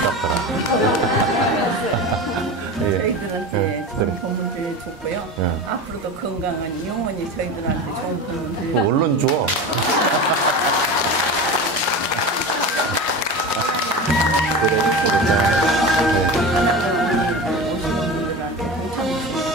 사람 같더라. 저희들한테 좋은 그래. 도움을 줬고요. 예. 앞으로도 건강한 영혼이 저희들한테 좋은 도움을 그 언론 줘. 그래. 오시는 분들한테 동참해 주세요.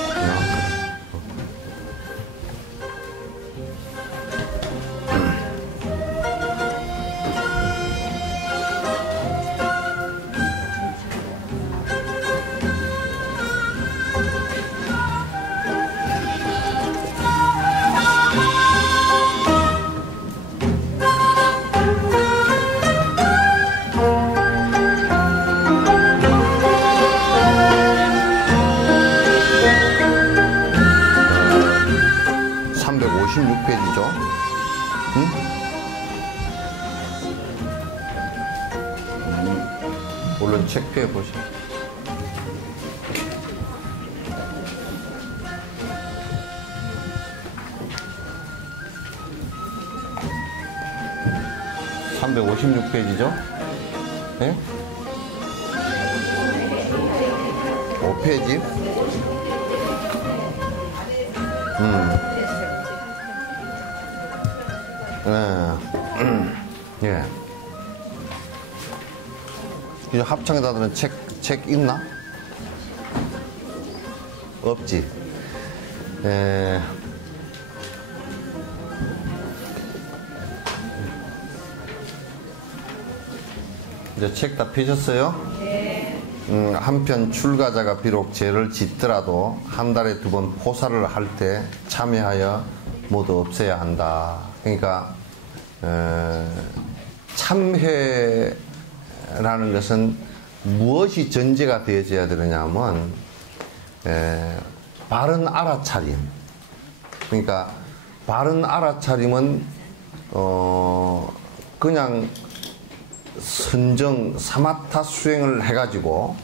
페이지죠. 응? 물론 체크해 보시죠. (356페이지죠) 네? 5페이지. 예. 이제 합창자들은 책 있나? 없지. 이제 책 다 펴셨어요? 네. 한편 출가자가 비록 죄를 짓더라도 한 달에 2번 포사를 할 때 참여하여 모두 없애야 한다. 그러니까 참회라는 것은 무엇이 전제가 되어져야 되느냐면 바른 알아차림. 그러니까 바른 알아차림은 그냥 선정 사마타 수행을 해가지고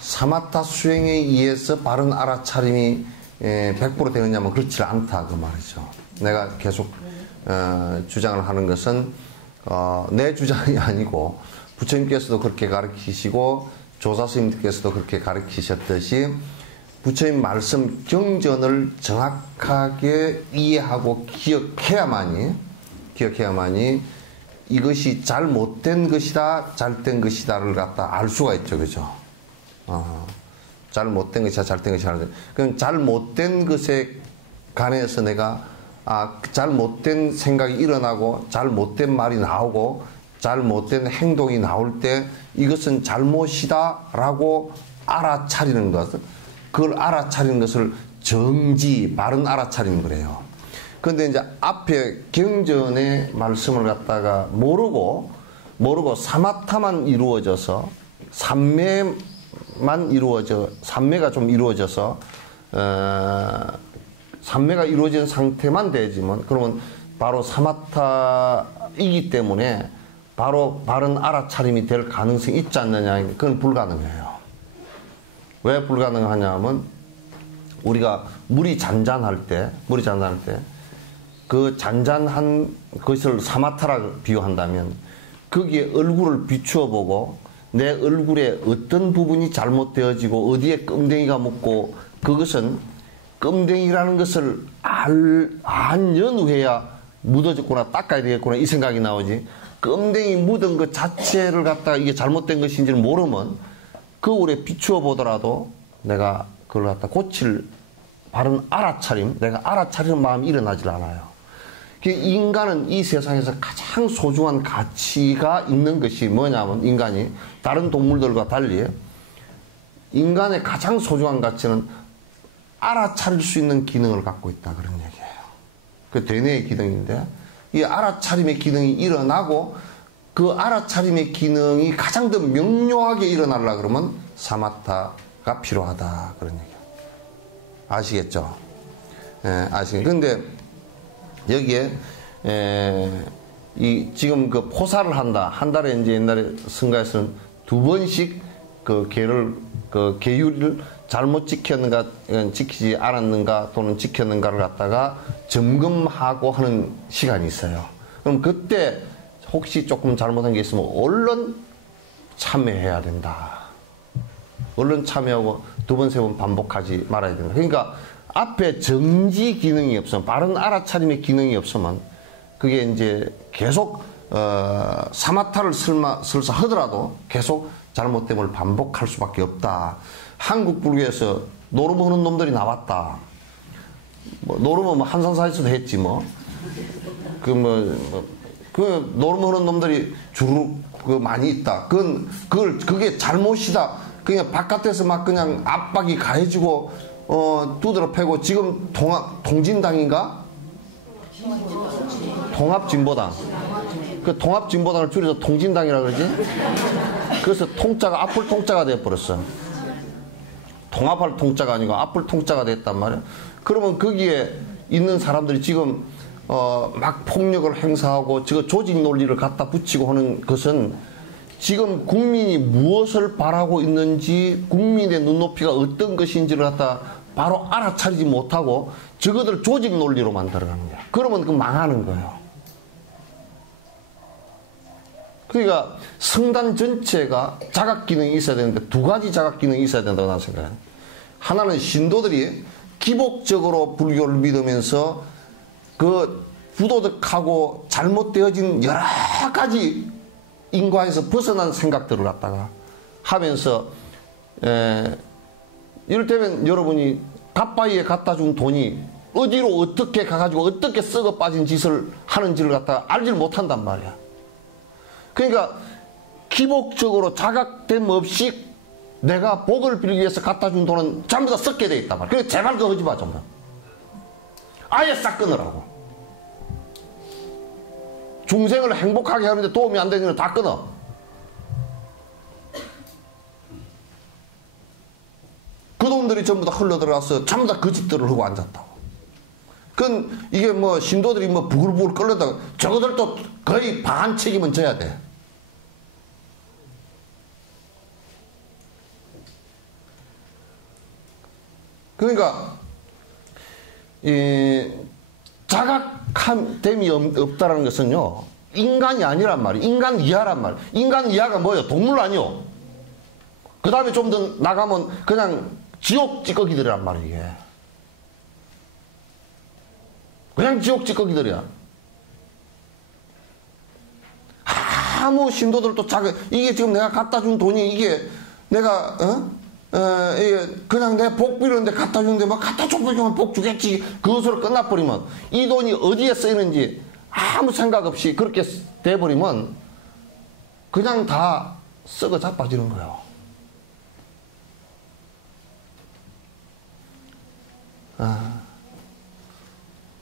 사마타 수행에 의해서 바른 알아차림이 100% 되느냐면 그렇지 않다 그 말이죠. 내가 계속 주장을 하는 것은 내 주장이 아니고 부처님께서도 그렇게 가르치시고 조사스님께서도 그렇게 가르치셨듯이 부처님 말씀 경전을 정확하게 이해하고 기억해야만이 이것이 잘못된 것이다 잘된 것이다를 갖다 알 수가 있죠. 그죠? 잘못된 것이다 잘된 것이다. 그럼 잘못된 것에 관해서 내가 잘못된 생각이 일어나고 잘못된 말이 나오고 잘못된 행동이 나올 때 이것은 잘못이다 라고 알아차리는 것, 그걸 알아차리는 것을 정지, 바른 알아차리는 거래요. 그런데 이제 앞에 경전의 말씀을 갖다가 모르고 사마타만 이루어져서 삼매가 좀 이루어져서 삼매가 이루어진 상태만 되지만 그러면 바로 사마타이기 때문에 바로 바른 알아차림이 될 가능성이 있지 않느냐. 그건 불가능해요. 왜 불가능하냐면 우리가 물이 잔잔할 때 그 잔잔한 것을 사마타라 비유한다면 거기에 얼굴을 비추어 보고 내 얼굴에 어떤 부분이 잘못되어지고 어디에 껌댕이가 묻고 그것은 껌댕이라는 것을 안 연후해야 묻어졌구나 닦아야 되겠구나 이 생각이 나오지. 껌댕이 묻은 것 자체를 갖다가 이게 잘못된 것인지를 모르면 그 얼에 비추어 보더라도 내가 그걸 갖다 고칠 바른 알아차림, 내가 알아차리는 마음이 일어나질 않아요. 인간은 이 세상에서 가장 소중한 가치가 있는 것이 뭐냐면 인간이 다른 동물들과 달리 인간의 가장 소중한 가치는 알아차릴 수 있는 기능을 갖고 있다 그런 얘기예요. 그 대뇌의 기능인데 이 알아차림의 기능이 일어나고 그 알아차림의 기능이 가장 더 명료하게 일어나려 그러면 사마타가 필요하다 그런 얘기예요. 아시겠죠? 아시겠죠? 근데 여기에 지금 그 포사를 한다. 한 달에 이제 옛날에 성가에서는 2번씩 그 계율을 잘못 지켰는가, 지키지 않았는가, 또는 지켰는가를 갖다가 점검하고 하는 시간이 있어요. 그럼 그때 혹시 조금 잘못한 게 있으면 얼른 참여해야 된다. 얼른 참여하고 두 번, 세 번 반복하지 말아야 된다. 그러니까 앞에 정지 기능이 없으면, 바른 알아차림의 기능이 없으면 그게 이제 계속 사마타를 설사 하더라도 계속 잘못됨을 반복할 수밖에 없다. 한국 불교에서 노름 하는 놈들이 나왔다. 뭐 노름은 뭐 한산사에서도 했지 뭐. 그 노름 하는 놈들이 주로 많이 있다. 그게 잘못이다. 그냥 바깥에서 막 그냥 압박이 가해지고 두드러 패고, 지금 통진당인가? 통합진보당. 그 통합진보당을 줄여서 통진당이라 그러지? 그래서 통자가 앞을 통자가 돼버렸어. 통합할 통자가 아니고 앞을 통자가 됐단 말이야. 그러면 거기에 있는 사람들이 지금 막 폭력을 행사하고 지금 조직 논리를 갖다 붙이고 하는 것은 지금 국민이 무엇을 바라고 있는지, 국민의 눈높이가 어떤 것인지를 갖다 바로 알아차리지 못하고 저것들 조직 논리로 만들어가는 거야. 그러면 그 망하는 거예요. 그러니까 성단 전체가 자각 기능이 있어야 되는데 두 가지 자각 기능이 있어야 된다고 나는 생각해요. 하나는 신도들이 기복적으로 불교를 믿으면서 그 부도덕하고 잘못되어진 여러 가지 인과에서 벗어난 생각들을 갖다가 하면서, 이를테면 여러분이 갓바위에 갖다 준 돈이 어디로 어떻게 가가지고 어떻게 썩어 빠진 짓을 하는지를 갖다가 알질 못한단 말이야. 그러니까 기복적으로 자각됨 없이 내가 복을 빌기 위해서 갖다 준 돈은 전부 다 썩게 돼 있단 말이야. 그러니까 제발 그거 하지 마, 정말. 아예 싹 끊으라고. 중생을 행복하게 하는데 도움이 안 되는 건 다 끊어. 그 돈들이 전부 다 흘러들어가서 전부 다 그 짓들을 하고 앉았다고. 그건 이게 뭐 신도들이 뭐 부글부글 끓는다고, 저거들도 거의 반 책임은 져야 돼. 그러니까 이 자각됨이 없다라는 것은요, 인간이 아니란 말이에요. 인간 이하란 말이에요. 인간 이하가 뭐예요? 동물 아니요. 그 다음에 좀 더 나가면 그냥 지옥 찌꺼기들이란 말이에요. 이게. 그냥 지옥 찌꺼기들이야. 아무 신도들도 이게 지금 내가 갖다 준 돈이, 이게 내가 이게 그냥 내 복 빌었는데 갖다 주는데 막 갖다 줘보면 복 주겠지, 그것으로 끝나버리면, 이 돈이 어디에 쓰이는지 아무 생각 없이 그렇게 돼버리면 그냥 다 썩어 자빠지는 거예요.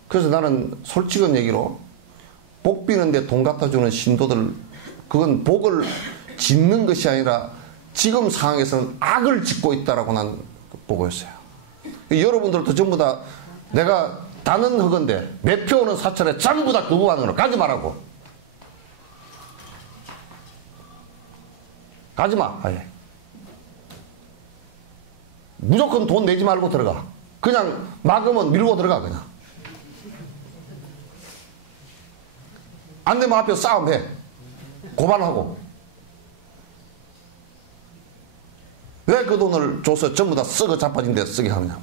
그래서 나는 솔직한 얘기로 복 비는데 돈 갖다 주는 신도들, 그건 복을 짓는 것이 아니라 지금 상황에서는 악을 짓고 있다라고 난 보고 있어요. 여러분들도 전부 다 내가 다는 허건데 매표 오는 사찰에 전부 다 거부하는 거로 가지 말라고. 가지 마, 아예. 무조건 돈 내지 말고 들어가. 그냥 막으면 밀고 들어가, 그냥. 안 되면 앞에서 싸움해. 고발하고. 왜 그 돈을 줘서 전부 다 썩어 자빠진 데 쓰게 하느냐.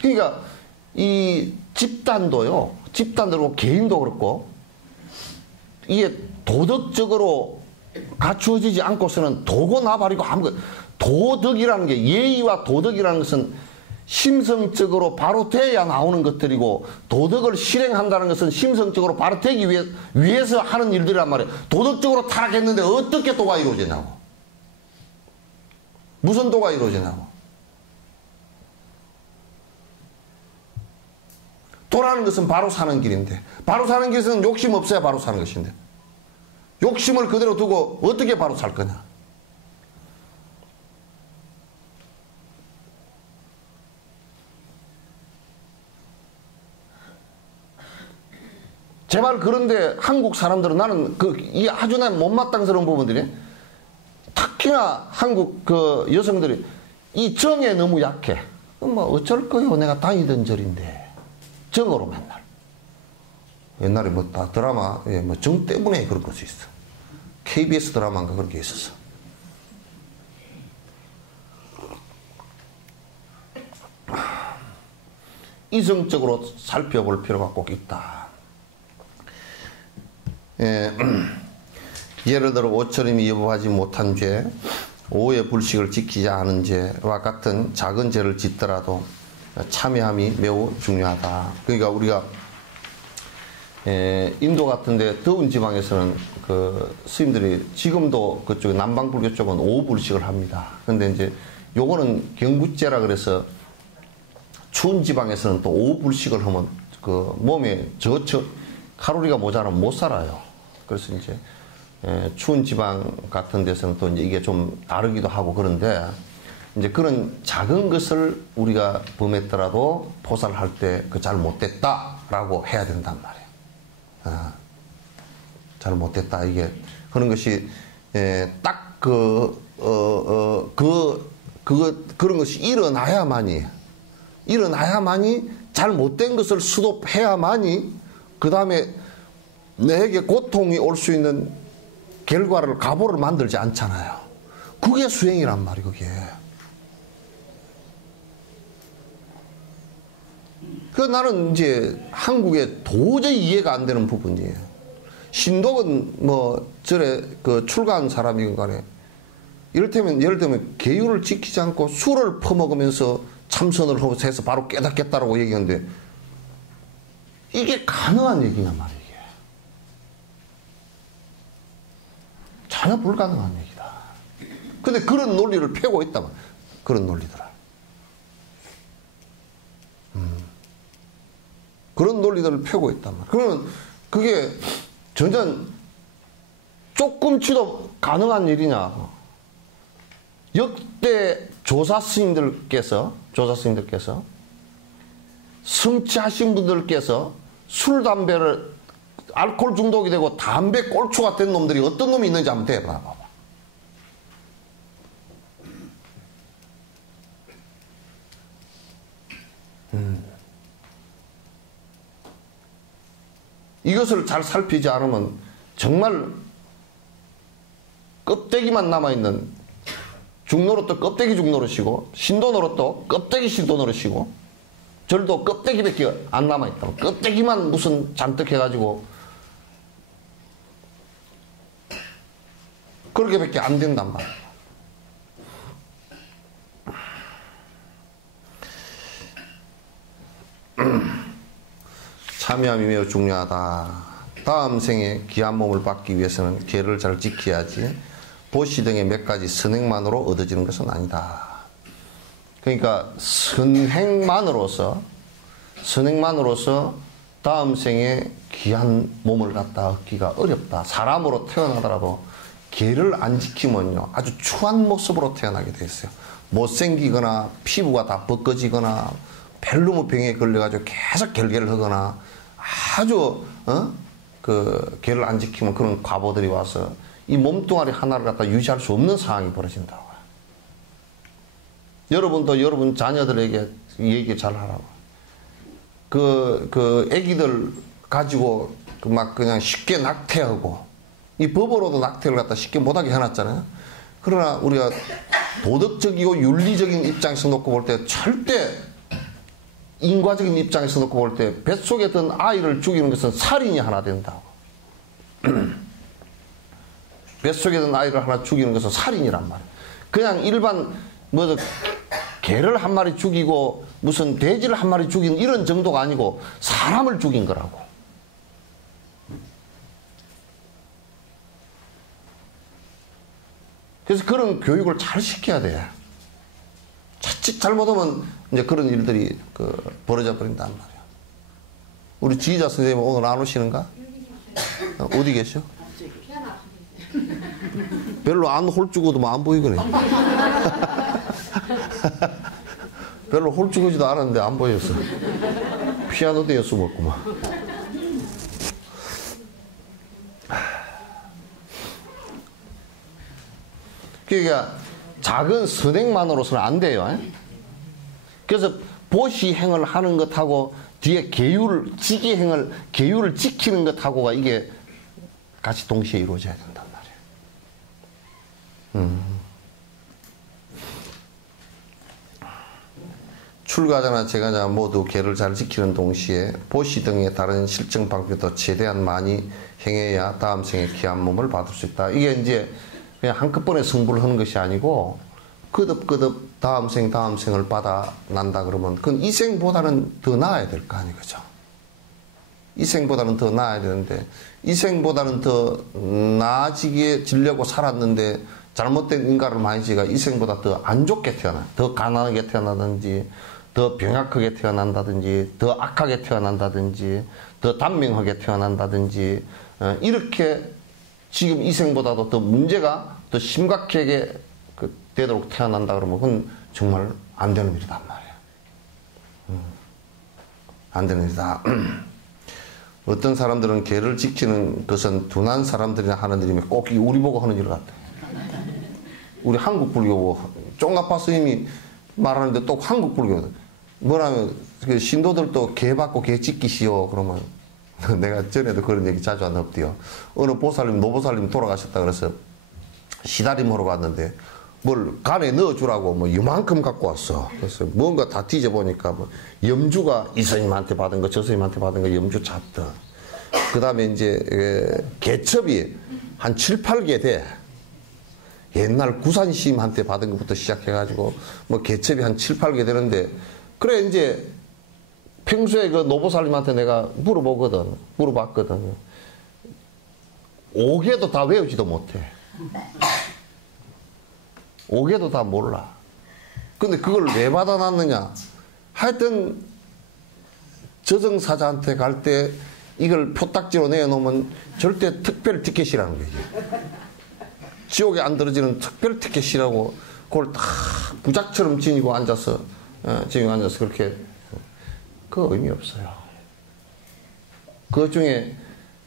그러니까 이 집단도요, 집단도 개인도 그렇고, 이게 도덕적으로 갖추어지지 않고서는 도고 나발이고 아무것도, 도덕이라는 게, 예의와 도덕이라는 것은 심성적으로 바로 돼야 나오는 것들이고, 도덕을 실행한다는 것은 심성적으로 바로 되기 위해서 하는 일들이란 말이에요. 도덕적으로 타락했는데 어떻게 도가 이루어지냐고. 무슨 도가 이루어지냐고. 도라는 것은 바로 사는 길인데, 바로 사는 길에서는 욕심 없어야 바로 사는 것인데, 욕심을 그대로 두고 어떻게 바로 살 거냐. 제발. 그런데 한국 사람들은, 나는 이게 아주 난 못마땅스러운 부분들이, 특히나 한국 그 여성들이 이 정에 너무 약해. 뭐 어쩔 거요, 내가 다니던 절인데. 정으로 맨날. 옛날에 뭐 다 드라마, 뭐 정 때문에 그런 것이 있어. KBS 드라마인가 그런 게 있었어. 이성적으로 살펴볼 필요가 꼭 있다. 예를 들어 옷차림이 여부하지 못한 죄, 오해 불식을 지키지 않은 죄와 같은 작은 죄를 짓더라도 참여함이 매우 중요하다. 그러니까 우리가 인도 같은데 더운 지방에서는 그 스님들이 지금도 그쪽 남방불교 쪽은 오불식을 합니다. 근데 이제 요거는 경구죄라 그래서 추운 지방에서는 또 오불식을 하면 그 몸에 칼로리가 모자라면 못 살아요. 그래서 이제 추운 지방 같은 데서는 또 이제 이게 좀 다르기도 하고 그런데 이제 그런 작은 것을 우리가 범했더라도 포살할 때 그 잘못됐다라고 해야 된단 말이에요. 잘못됐다 이게 그런 것이 딱 그런 것이 일어나야만이 잘못된 것을 수독해야만이 그 다음에 내게 고통이 올 수 있는 결과를 가보를 만들지 않잖아요. 그게 수행이란 말이에요. 그게. 그 나는 이제 한국에 도저히 이해가 안 되는 부분이에요. 신독은 뭐 절에 그 출가한 사람이건 간에 예를 들면 계율을 지키지 않고 술을 퍼먹으면서 참선을 해서 바로 깨닫겠다라고 얘기하는데 이게 가능한 얘기냐 말이에요. 이게. 전혀 불가능한 얘기다. 근데 그런 논리를 펴고 있다면 그런 논리더라. 그런 논리들을 펴고 있단 말이에요. 그러면 그게 전혀 조금치도 가능한 일이냐. 역대 조사 스님들께서 성취하신 분들께서 술, 담배를 알코올 중독이 되고 담배 꼴초가 된 놈들이 어떤 놈이 있는지 한번 대봐봐. 이것을 잘 살피지 않으면 정말 껍데기만 남아있는 중노릇도 껍데기 중노릇이고 신도노릇도 껍데기 신도노릇이고 절도 껍데기밖에 안 남아있다고. 껍데기만 무슨 잔뜩 해가지고 그렇게밖에 안 된단 말이에요. 참여함이 매우 중요하다. 다음 생에 귀한 몸을 받기 위해서는 계를 잘 지켜야지 보시 등의 몇 가지 선행만으로 얻어지는 것은 아니다. 그러니까 선행만으로서 다음 생에 귀한 몸을 갖다 얻기가 어렵다. 사람으로 태어나더라도 계를 안 지키면요 아주 추한 모습으로 태어나게 돼 있어요. 못생기거나 피부가 다 벗겨지거나 벨루무 병에 걸려가지고 계속 결계를 하거나 아주 그 계를 안 지키면 그런 과보들이 와서 이 몸뚱아리 하나를 갖다 유지할 수 없는 상황이 벌어진다고. 여러분도 여러분 자녀들에게 얘기 잘 하라고. 그 애기들 가지고 막 그냥 쉽게 낙태하고 이 법으로도 낙태를 갖다 쉽게 못하게 해놨잖아요. 그러나 우리가 도덕적이고 윤리적인 입장에서 놓고 볼 때 절대 인과적인 입장에서 놓고 볼 때 뱃속에 든 아이를 죽이는 것은 살인이 하나 된다고. 뱃속에 든 아이를 하나 죽이는 것은 살인이란 말이에요. 그냥 일반 개를 한 마리 죽이고 무슨 돼지를 한 마리 죽인 이런 정도가 아니고 사람을 죽인 거라고. 그래서 그런 교육을 잘 시켜야 돼. 자칫 잘못하면 이제 그런 일들이 벌어져 버린단 말이야. 우리 지휘자 선생님 오늘 안 오시는가? 어디 계셔? 별로 안 홀쭉어도 안 보이거네. 별로 홀쭉하지도 않았는데 안 보였어. 피아노 대여 숨었구만. 그러니까 작은 선행만으로서는 안 돼요. 그래서 보시행을 하는 것하고 뒤에 계율을 지키는 것하고가 이게 같이 동시에 이루어져야 된단 말이에요. 출가자나 제가자 모두 계를 잘 지키는 동시에 보시 등의 다른 실증 방법도 최대한 많이 행해야 다음 생에 귀한 몸을 받을 수 있다. 이게 이제 그냥 한꺼번에 승부를 하는 것이 아니고 거듭거듭 다음 생을 받아 난다 그러면 그건 이 생보다는 더 나아야 될 거 아니에요. 그죠? 이 생보다는 더 나아야 되는데 이 생보다는 더 나아지게 지려고 살았는데 잘못된 인가를 많이 지가 이 생보다 더 안 좋게 태어나, 더 가난하게 태어나든지 더 병약하게 태어난다든지 더 악하게 태어난다든지 더 단명하게 태어난다든지 이렇게 지금 이 생보다도 더 문제가 더 심각하게 되도록 태어난다 그러면 그건 정말 안 되는 일이단 말이에요. 안 되는 일이다. 어떤 사람들은 계를 지키는 것은 둔한 사람들이나 하는 일이면 꼭 우리 보고 하는 일 같아. 우리 한국 불교 쫑아파 스님이 말하는데 또 한국 불교거든. 뭐라면 그 신도들도 개 받고 개 지키시오 그러면 내가 전에도 그런 얘기 자주 안 했대요. 어느 보살님 노보살님 돌아가셨다 그래서 시다림하러 갔는데 뭘 간에 넣어주라고 뭐 이만큼 갖고 왔어. 그래서 뭔가 다 뒤져보니까 뭐 염주가 이 스님한테 받은 거 저 스님한테 받은 거 염주 찼다. 그 다음에 이제 개첩이 한 7, 8개 돼. 옛날 구산시임한테 받은 것부터 시작해가지고 뭐 개첩이 한 7, 8개 되는데 그래 이제 평소에 그 노보살님한테 내가 물어봤거든. 5개도 다 외우지도 못해. 5개도 다 몰라. 근데 그걸 왜 받아놨느냐? 하여튼 저승사자한테 갈 때 이걸 표딱지로 내놓으면 절대 특별 티켓이라는 거지. 지옥에 안 들어지는 특별 티켓이라고 그걸 다 부작처럼 지니고 앉아서 그렇게 그 의미 없어요. 그 중에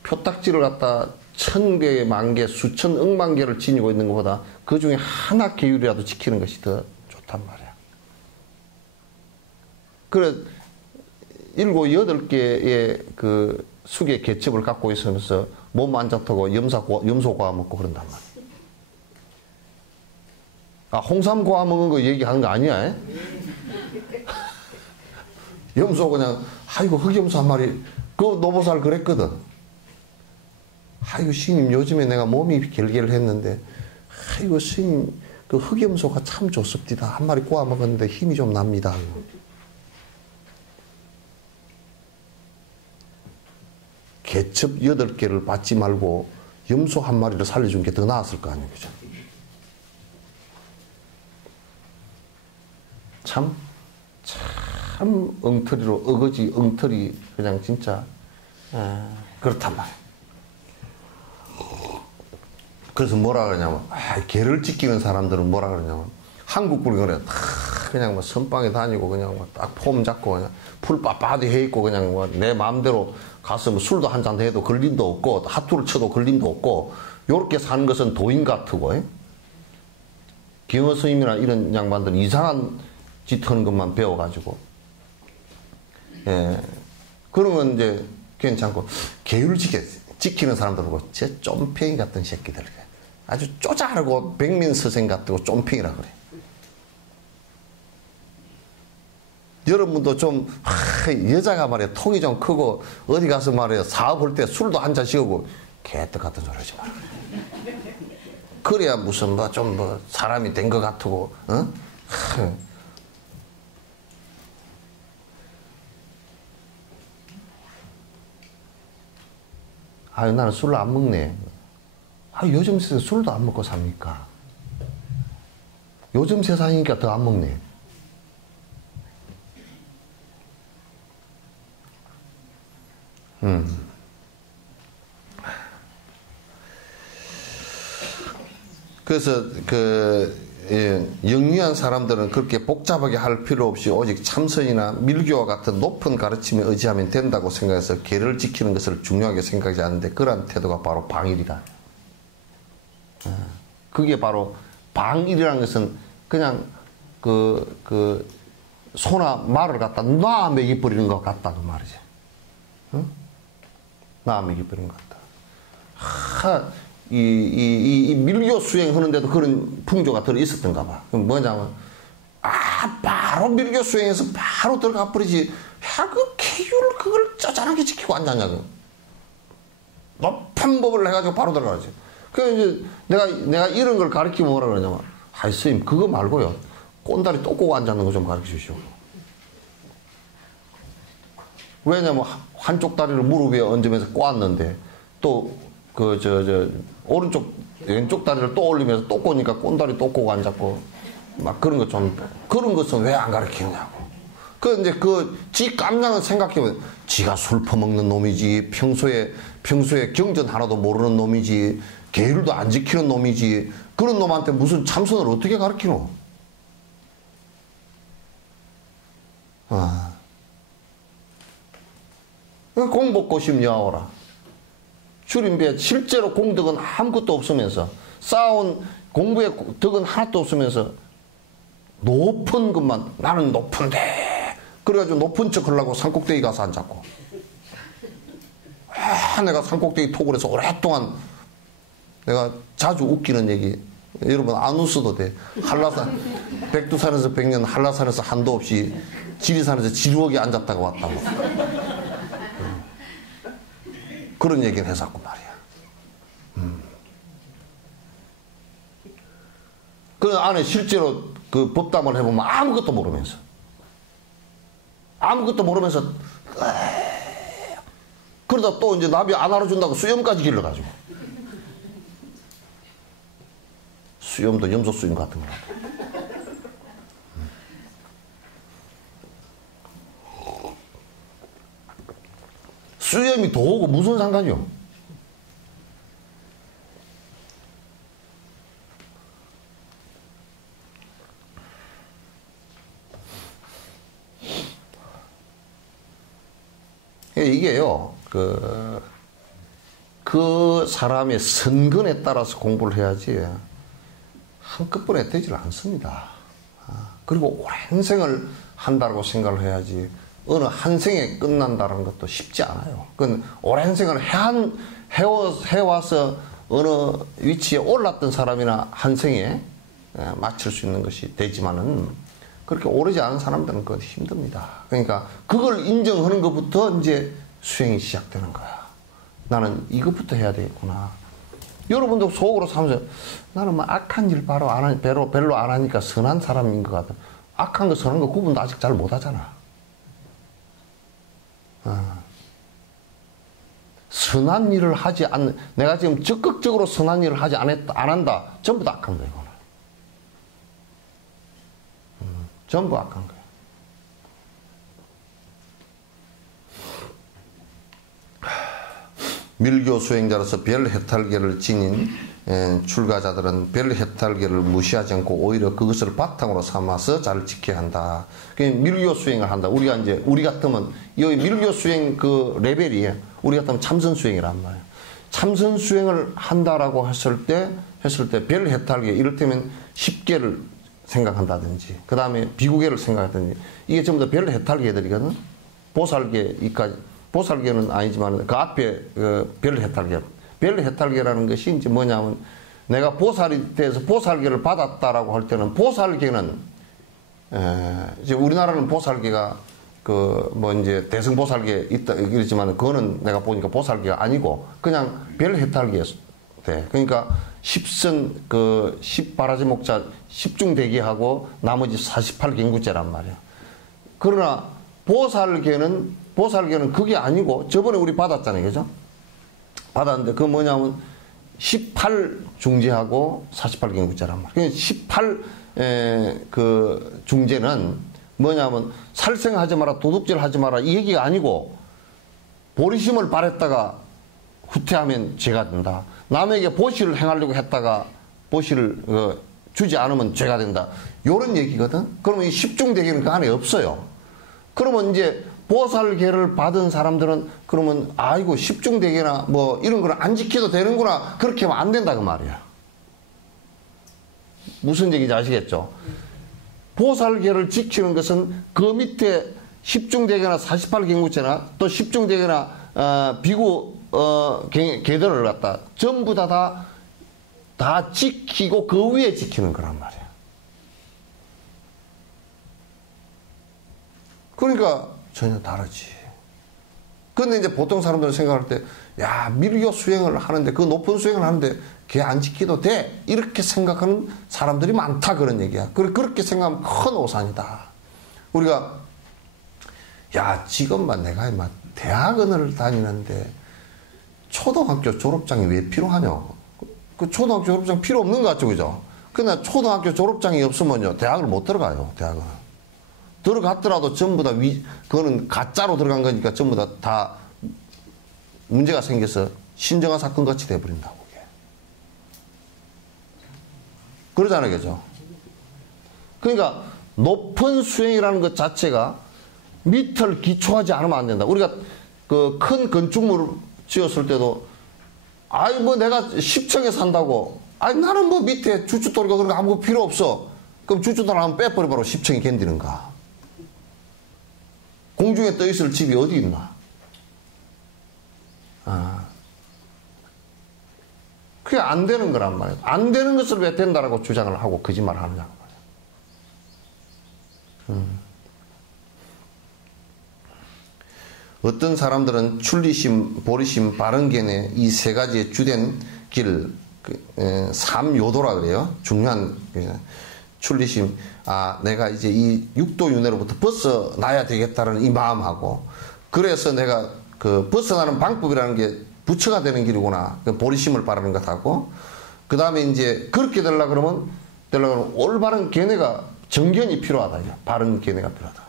표딱지를 갖다 1000개, 10,000개, 수천, 억만 개를 지니고 있는 것보다 그 중에 하나 계율이라도 지키는 것이 더 좋단 말이야. 그래, 7, 8개의 그 수계 개첩을 갖고 있으면서 몸 안 좋다고 염소 고아 먹고 그런단 말이야. 아, 홍삼 고아 먹은 거 얘기하는 거 아니야? 염소 그냥, 아이고, 흑염소 한 마리, 그 노보살 그랬거든. 아이고, 스님, 요즘에 내가 몸이 결계를 했는데, 아이고, 스님, 그 흑염소가 참 좋습니다. 한 마리 꼬아 먹었는데 힘이 좀 납니다. 개첩 8개를 받지 말고 염소 한 마리를 살려준 게 더 나았을 거 아니에요. 그죠? 참 엉터리로, 어거지 엉터리, 그냥 진짜, 그렇단 말이에요. 그래서 뭐라 그러냐면, 개를 지키는 사람들은 뭐라 그러냐면, 한국 불교는 그냥 뭐 선방에 다니고, 그냥 뭐 딱 폼 잡고, 그냥 풀 빳빳이 해 있고, 그냥 뭐 내 마음대로 가서 뭐 술도 한잔 해도 걸림도 없고, 하투를 쳐도 걸림도 없고, 요렇게 사는 것은 도인 같고, 경어 스님이나 이런 양반들은 이상한 짓 하는 것만 배워가지고, 그러면 이제 괜찮고, 계율을 지키는 사람들 보고, 제 쫌팽이 같은 새끼들. 아주 쪼잘하고 백민서생 같고 쫌팽이라 그래. 여러분도 좀, 여자가 말이야, 통이 좀 크고, 어디 가서 말이야, 사업할 때 술도 한 잔씩 하고, 개떡 같은 소리 하지 마라. 그래야 무슨 좀 사람이 된 것 같고, 어? 아유, 나는 술을 안 먹네. 요즘 세상에 술도 안 먹고 삽니까? 요즘 세상이니까 더 안 먹네. 그래서 영리한 사람들은 그렇게 복잡하게 할 필요 없이 오직 참선이나 밀교와 같은 높은 가르침에 의지하면 된다고 생각해서 계를 지키는 것을 중요하게 생각하지 않는데 그러한 태도가 바로 방일이다. 그게 바로 방일이라는 것은 그냥 소나 말을 갖다 놔 먹여버리는 것 같다 그 말이지. 응? 놔 먹여버리는 것 같다. 이 밀교 수행하는데도 그런 풍조가 들어 있었던가 봐. 그럼 뭐냐면 바로 밀교 수행해서 바로 들어가 버리지. 그 계율 그걸 짜잘하게 지키고 앉았냐고. 높은 법을 해가지고 바로 들어가지. 그래서 이제 내가 이런 걸 가르치면 뭐라 그러냐면, 선생님 그거 말고요, 꼰다리 또 꼬고 앉았는 거 좀 가르쳐 주시오. 왜냐면 한쪽 다리를 무릎 위에 얹으면서 꼬았는데 또 오른쪽 왼쪽 다리를 또 올리면서 또 꼬니까 꼰다리 또 꼬고 앉았고 막 그런 것은 왜 안 가르치느냐고. 이제 지 깜냥은 생각해보면 지가 술 퍼먹는 놈이지, 평소에 경전 하나도 모르는 놈이지, 계율도 안 지키는 놈이지, 그런 놈한테 무슨 참선을 어떻게 가르치노? 공복고심 여하오라. 주림배 실제로 공덕은 아무것도 없으면서, 쌓아온 공부의 덕은 하나도 없으면서 높은 것만, 나는 높은데 그래가지고 높은 척 하려고 산꼭대기 가서 앉았고, 내가 산꼭대기 톡을 해서 오랫동안, 내가 자주 웃기는 얘기, 여러분 안 웃어도 돼. 한라산, 백두산에서 100년, 한라산에서 한도 없이 지리산에서 지루하게 앉았다가 왔다고. 그런 얘기를 했었고 말이야. 그 안에 실제로 그 법담을 해보면 아무것도 모르면서 그러다 또 이제 나비 안 알아준다고 수염까지 길러가지고, 수염도 염소 수염 같은 거라고. 수염이 도하고 무슨 상관이요? 이게요, 그 사람의 선근에 따라서 공부를 해야지 한꺼번에 되질 않습니다. 그리고 오랜 생을 한다고 생각을 해야지 어느 한 생에 끝난다는 것도 쉽지 않아요. 그건 오랜 생을 해와서 어느 위치에 올랐던 사람이나 한 생에 맞출 수 있는 것이 되지만은, 그렇게 오르지 않은 사람들은 그건 힘듭니다. 그러니까 그걸 인정하는 것부터 이제 수행이 시작되는 거야. 나는 이것부터 해야 되겠구나. 여러분도 속으로 살면서 나는 뭐 악한 일 별로 안 하니까 선한 사람인 것 같아. 악한 거 선한 거 구분도 아직 잘 못하잖아. 선한 일을 하지 않는, 내가 지금 적극적으로 선한 일을 하지 안 한다. 전부 다 악한 거예요. 전부 악한 거예요. 밀교 수행자로서 별 해탈계를 지닌 출가자들은 별 해탈계를 무시하지 않고 오히려 그것을 바탕으로 삼아서 잘 지켜야 한다. 밀교 수행을 한다. 우리 같으면 여기 밀교 수행 그 레벨이 우리 같으면 참선 수행이란 말이에요. 참선 수행을 한다라고 했을 때 별 해탈계, 이를테면 10개를 생각한다든지, 그 다음에 비구계를 생각하든지, 이게 전부 다 별 해탈계들이거든. 보살계는 아니지만 그 앞에 별 해탈계. 별 해탈계라는 것이 이제 뭐냐면, 내가 보살이 돼서 보살계를 받았다라고 할 때는, 보살계는 이제 우리나라는 보살계가 이제 대승보살계 있다 이랬지만, 그거는 내가 보니까 보살계가 아니고 그냥 별 해탈계였어. 그러니까 10바라지목자 10중대기하고 나머지 48경구째란 말이야. 그러나 보살계는 그게 아니고, 저번에 우리 받았잖아요. 그죠? 받았는데 그건 뭐냐면 18중제하고 48경구째란 말이야. 그러니까 18 중제는 뭐냐면 살생하지 마라, 도둑질 하지 마라, 이 얘기가 아니고, 보리심을 바랬다가 후퇴하면 죄가 된다. 남에게 보시를 행하려고 했다가 보시를 주지 않으면 죄가 된다. 요런 얘기거든. 그러면 이 10중대계는 그 안에 없어요. 그러면 이제 보살계를 받은 사람들은 그러면 아이고 10중대계나 뭐 이런 걸 안 지켜도 되는구나, 그렇게 하면 안 된다 그 말이야. 무슨 얘기인지 아시겠죠? 보살계를 지키는 것은 그 밑에 10중대계나 48경구체나 또 10중대계나 비구 계들을 갖다 전부 다 지키고 그 위에 지키는 거란 말이야. 그러니까 전혀 다르지. 근데 이제 보통 사람들은 생각할 때, 야, 밀교 수행을 하는데, 그 높은 수행을 하는데, 걔 안 지켜도 돼. 이렇게 생각하는 사람들이 많다. 그런 얘기야. 그렇게 생각하면 큰 오산이다. 우리가, 야, 지금만 내가 막 대학원을 다니는데, 초등학교 졸업장이 왜 필요하냐? 그 초등학교 졸업장 필요 없는 것 같죠, 그죠? 근데 초등학교 졸업장이 없으면요, 대학을 못 들어가요, 대학은. 들어갔더라도 전부 다 그거는 가짜로 들어간 거니까 전부 다 문제가 생겨서 신정한 사건 같이 돼버린다고. 그게. 그러잖아요, 그죠? 그러니까 높은 수행이라는 것 자체가 밑을 기초하지 않으면 안 된다. 우리가 그 큰 건축물을 지었을 때도, 아이, 뭐 내가 10층에 산다고, 아이, 나는 뭐 밑에 주춧돌이가 그런 거 아무 필요 없어. 그럼 주춧돌 한번 빼버려 10층이 견디는가? 공중에 떠있을 집이 어디 있나? 그게 안 되는 거란 말이에요. 안 되는 것을 왜 된다라고 주장을 하고 거짓말을 하느냐고 말이에요. 어떤 사람들은 출리심, 보리심, 바른견해 이 세 가지의 주된 길, 삼요도라 그래요. 중요한 출리심, 내가 이제 이 육도윤회로부터 벗어나야 되겠다는 이 마음하고, 그래서 내가 그 벗어나는 방법이라는 게 부처가 되는 길이구나. 보리심을 바라는 것하고, 그 다음에 이제 그렇게 되려고 그러면 올바른 견해가, 정견이 필요하다. 바른 견해가 필요하다.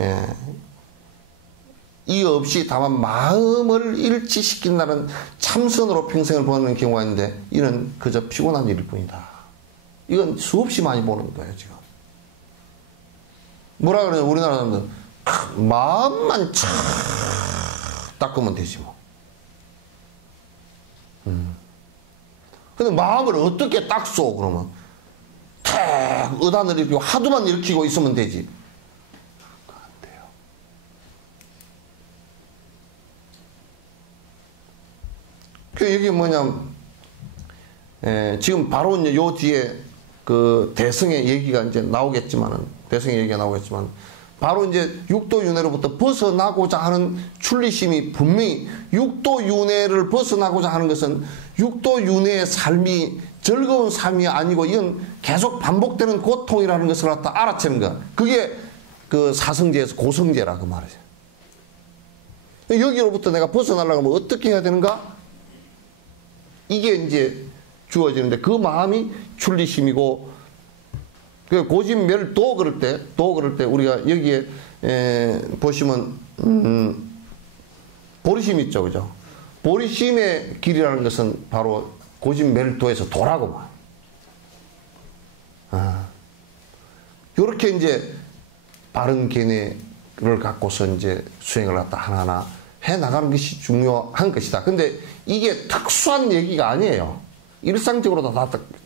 예. 이거 없이 다만 마음을 일치시킨다는 참선으로 평생을 보내는 경우가 있는데, 이는 그저 피곤한 일일 뿐이다. 이건 수없이 많이 보는 거예요, 지금. 뭐라 그러냐, 우리나라 사람들은, 마음만 착 닦으면 되지, 뭐. 근데 마음을 어떻게 닦소, 그러면? 탁, 의단을 일으키고, 하도만 일으키고 있으면 되지. 안 돼요. 이게 뭐냐면, 지금 바로 이제 요 뒤에 그 대승의 얘기가 이제 나오겠지만은, 바로 이제 육도윤회로부터 벗어나고자 하는 출리심이 분명히, 육도윤회를 벗어나고자 하는 것은 육도윤회의 삶이 즐거운 삶이 아니고, 이건 계속 반복되는 고통이라는 것을 갖다 알아채는 거야. 그게 그 사성제에서 고성제라 그 말이죠. 여기로부터 내가 벗어나려고 하면 어떻게 해야 되는가? 이게 이제 주어지는데, 그 마음이 출리심이고, 고진멸도 그럴 때 우리가 여기에 보시면 보리심 있죠, 그죠? 보리심의 길이라는 것은 바로 고진멸도에서 도라고만. 요렇게 이제 바른 견해를 갖고서 이제 수행을 갖다 하나하나 해 나가는 것이 중요한 것이다. 근데 이게 특수한 얘기가 아니에요. 일상적으로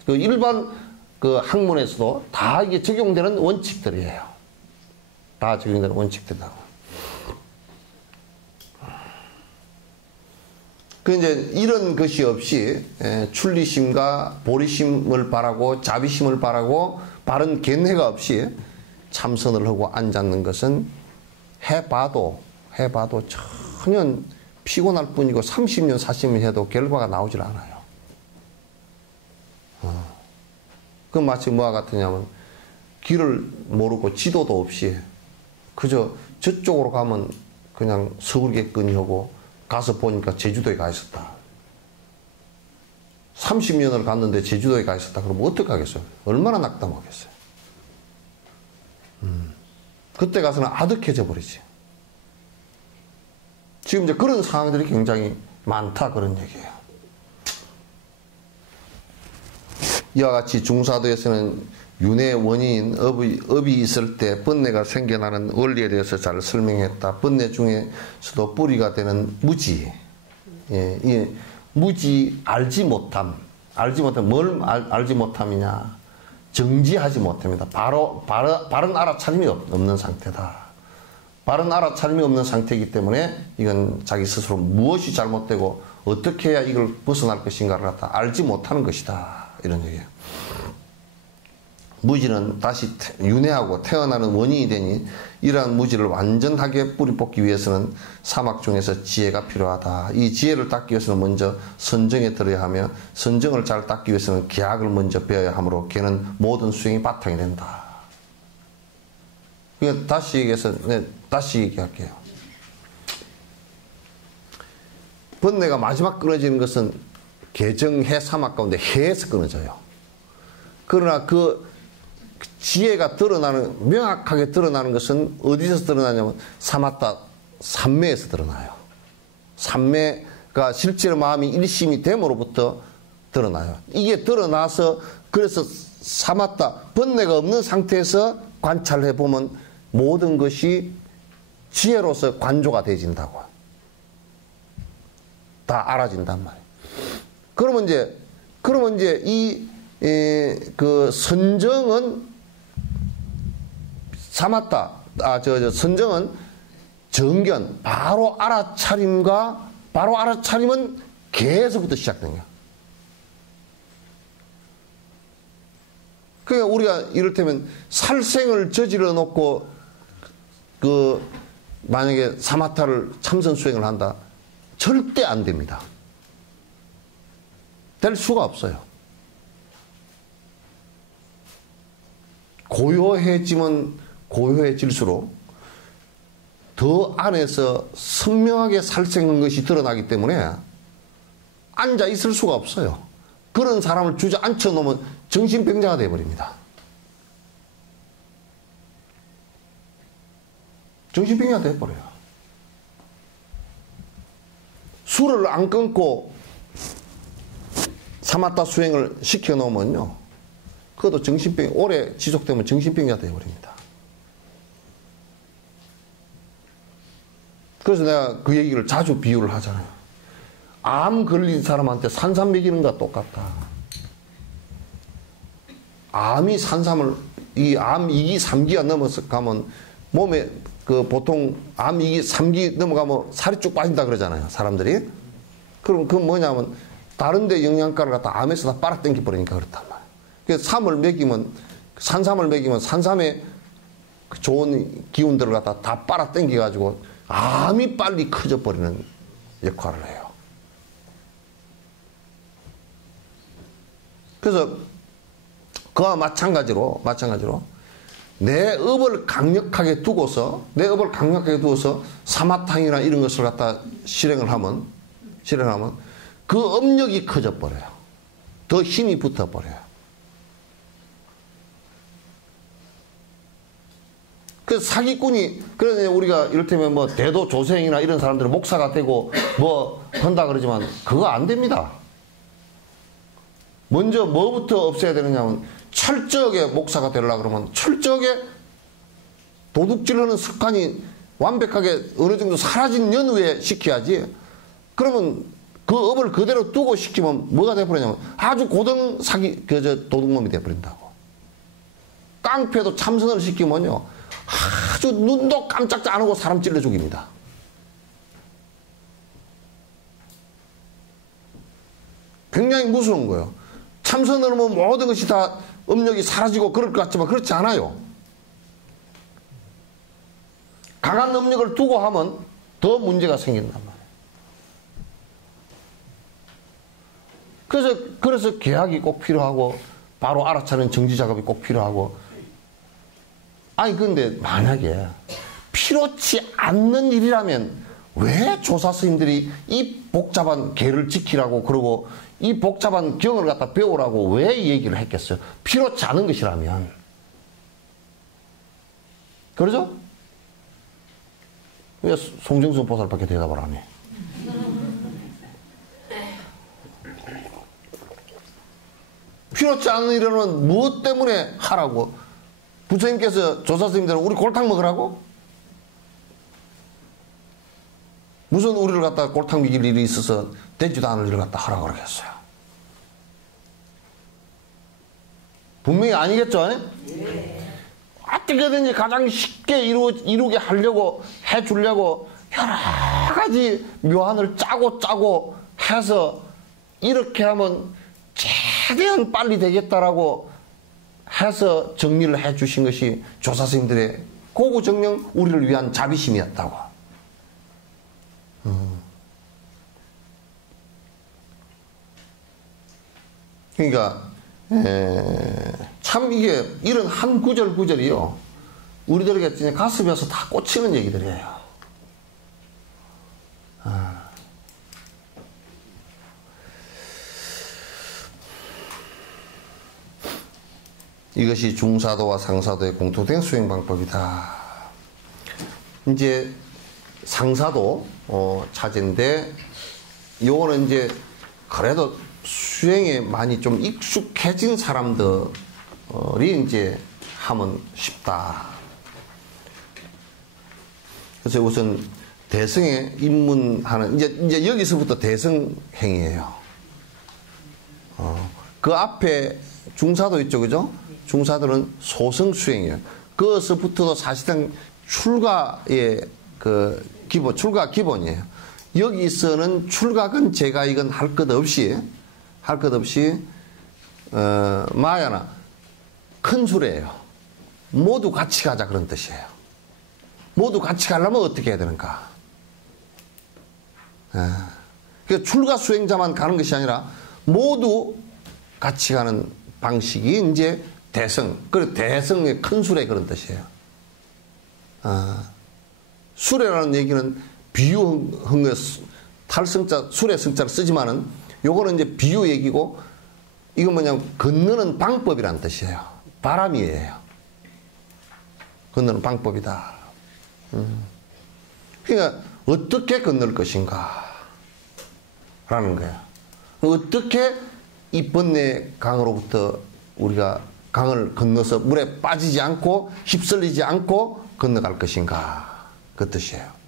그 일반 그 학문에서도 다 이게 적용되는 원칙들이에요. 다 적용되는 원칙들이라고. 그 이제 이런 것이 없이 출리심과 보리심을 바라고 자비심을 바라고 바른 견해가 없이 참선을 하고 앉았는 것은 해봐도 전혀 피곤할 뿐이고 30년 40년 해도 결과가 나오질 않아요. 그 마치 뭐와 같으냐면, 길을 모르고 지도도 없이 그저 저쪽으로 가면 그냥 서울겠거니 하고 가서 보니까 제주도에 가 있었다. 30년을 갔는데 제주도에 가 있었다. 그러면 어떡하겠어요? 얼마나 낙담하겠어요? 그때 가서는 아득해져 버리지. 지금 이제 그런 상황들이 굉장히 많다, 그런 얘기예요. 이와 같이 중사도에서는 윤회의 원인인 업이 있을 때 번뇌가 생겨나는 원리에 대해서 잘 설명했다. 번뇌 중에서도 뿌리가 되는 무지. 무지, 알지 못함. 뭘 알지 못함이냐. 정지하지 못합니다. 바른 알아차림이 없는 상태다. 바른 알아차림이 없는 상태이기 때문에 이건 자기 스스로 무엇이 잘못되고 어떻게 해야 이걸 벗어날 것인가를 갖다 알지 못하는 것이다. 이런 얘기예요. 무지는 다시 윤회하고 태어나는 원인이 되니 이러한 무지를 완전하게 뿌리 뽑기 위해서는 사막 중에서 지혜가 필요하다. 이 지혜를 닦기 위해서는 먼저 선정에 들어야 하며 선정을 잘 닦기 위해서는 계약을 먼저 배워야 하므로 걔는 모든 수행이 바탕이 된다. 그러니까 다시 얘기할게요. 번뇌가 마지막 끊어지는 것은 개정해 사막 가운데 해에서 끊어져요. 그러나 그 지혜가 명확하게 드러나는 것은 어디서 드러나냐면 사마타 삼매에서 드러나요. 삼매가 실제로 마음이 일심이 됨으로부터 드러나요. 이게 드러나서 그래서 사마타 번뇌가 없는 상태에서 관찰해 보면 모든 것이 지혜로서 관조가 되어진다고. 다 알아진단 말이에요. 그러면 이제 그 선정은 선정은 정견, 바로 알아차림은 개에서부터 시작된 거야. 그러니까 우리가 이를테면 살생을 저질러 놓고 만약에 사마타를 참선 수행을 한다. 절대 안 됩니다. 될 수가 없어요. 고요해질수록 더 안에서 선명하게 살생한 것이 드러나기 때문에 앉아 있을 수가 없어요. 그런 사람을 주저앉혀 놓으면 정신병자가 되어버립니다. 정신병자가 되어버려요. 술을 안 끊고 사마타 수행을 시켜놓으면요. 그것도 정신병, 오래 지속되면 정신병자가 되어버립니다. 그래서 내가 그 얘기를 자주 비유를 하잖아요. 암 걸린 사람한테 산삼 먹이는 것과 똑같다. 암이 암 2기, 3기가 넘어서 가면 몸에 보통 암 2기, 3기 넘어가면 살이 쭉 빠진다 그러잖아요. 사람들이. 그럼 그건 뭐냐면 다른 데 영양가를 갖다 암에서 다 빨아당겨 버리니까 그렇단 말이에요. 그래서 산삼을 먹이면 산삼의 좋은 기운들을 갖다 다 빨아당겨 가지고 암이 빨리 커져 버리는 역할을 해요. 그래서 그와 마찬가지로 내 업을 강력하게 두고서 사마탕이나 이런 것을 갖다 실행을 하면 그 업력이 커져 버려요. 더 힘이 붙어 버려요. 그래서 사기꾼이, 그래서 우리가 이를테면 뭐 대도 조생이나 이런 사람들은 목사가 되고 뭐 한다 그러지만 그거 안 됩니다. 먼저 뭐부터 없애야 되느냐면 철저하게 목사가 되려고 그러면 철저하게 도둑질하는 습관이 완벽하게 어느 정도 사라진 연후에 시켜야지. 그러면 그 업을 그대로 두고 시키면 뭐가 돼버리냐면 아주 고등 도둑놈이 돼버린다고. 깡패도 참선을 시키면요. 아주 눈도 깜짝도 안 하고 사람 찔러 죽입니다. 굉장히 무서운 거예요. 참선을 하면 모든 것이 다 업력이 사라지고 그럴 것 같지만 그렇지 않아요. 강한 업력을 두고 하면 더 문제가 생긴단 말이에요. 그래서 계약이 꼭 필요하고 바로 알아차리는 정지 작업이 꼭 필요하고. 아니 근데 만약에 필요치 않는 일이라면 왜 조사 스님들이 이 복잡한 계를 지키라고 그러고 이 복잡한 경을 갖다 배우라고 왜 얘기를 했겠어요? 필요치 않은 것이라면. 그러죠? 왜 송정수 보살밖에 대답을 안 해? 필요치 않은 일은 무엇 때문에 하라고? 부처님께서 조사 스님들은 우리 골탕 먹으라고? 무슨 우리를 갖다 골탕 먹일 일이 있어서 되지도 않을 일을 갖다 하라고 그러겠어요. 분명히 아니겠죠? 어떻게든지 가장 쉽게 이루게 하려고 해주려고 여러 가지 묘안을 짜고 해서 이렇게 하면 최대한 빨리 되겠다라고 해서 정리를 해 주신 것이 조사 선생님들의 고구정령 우리를 위한 자비심이었다고. 그러니까 참 이게 이런 한 구절이요 우리들에게 진짜 가슴에서 다 꽂히는 얘기들이에요. 이것이 중사도와 상사도의 공통된 수행 방법이다. 이제 상사도 차지인데 요거는 이제 그래도 수행에 많이 좀 익숙해진 사람들이 이제 하면 쉽다. 그래서 우선 대성에 입문하는 이제 여기서부터 대성행위예요. 그 앞에 중사도 있죠, 그죠? 중사도는 소성 수행이에요. 그것부터도 사실상 출가의 그 기본, 출가 기본이에요. 여기서는 출가건 제가 이건 할 것 없이 마야나 큰 수레예요. 모두 같이 가자 그런 뜻이에요. 모두 같이 가려면 어떻게 해야 되는가? 그러니까 출가 수행자만 가는 것이 아니라 모두 같이 가는 방식이 이제 대성, 그리고 대성의 큰 수레 그런 뜻이에요. 수레라는 얘기는 비유흥의 탈성자, 수레 성자를 쓰지만은 요거는 이제 비유 얘기고 이건 뭐냐면 건너는 방법이라는 뜻이에요. 바람이에요. 건너는 방법이다. 그러니까 어떻게 건널 것인가 라는 거예요. 어떻게 이 번뇌 강으로부터 우리가 강을 건너서 물에 빠지지 않고 휩쓸리지 않고 건너갈 것인가 그 뜻이에요.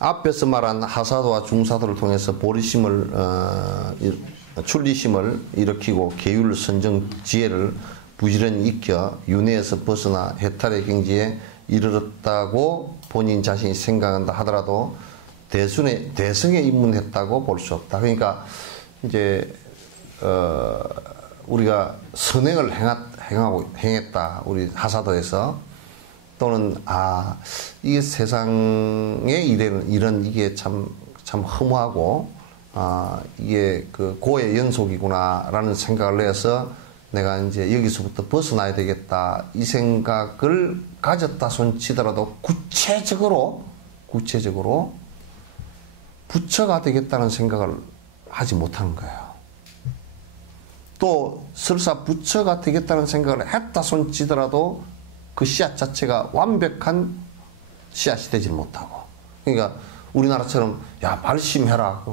앞에서 말한 하사도와 중사도를 통해서 보리심을 출리심을 일으키고 계율 선정 지혜를 부지런히 익혀 윤회에서 벗어나 해탈의 경지에 이르렀다고 본인 자신이 생각한다 하더라도 대성에 입문했다고 볼 수 없다. 그러니까 이제 우리가 선행을 행했다. 우리 하사도에서 또는 이게 세상의 일은 이게 참 허무하고 이게 그 고의 연속이구나라는 생각을 해서 내가 이제 여기서부터 벗어나야 되겠다 이 생각을 가졌다 손치더라도 구체적으로 부처가 되겠다는 생각을 하지 못하는 거예요. 또 설사 부처가 되겠다는 생각을 했다 손치더라도 그 씨앗 자체가 완벽한 씨앗이 되지 못하고. 그러니까 우리나라처럼 야 발심해라.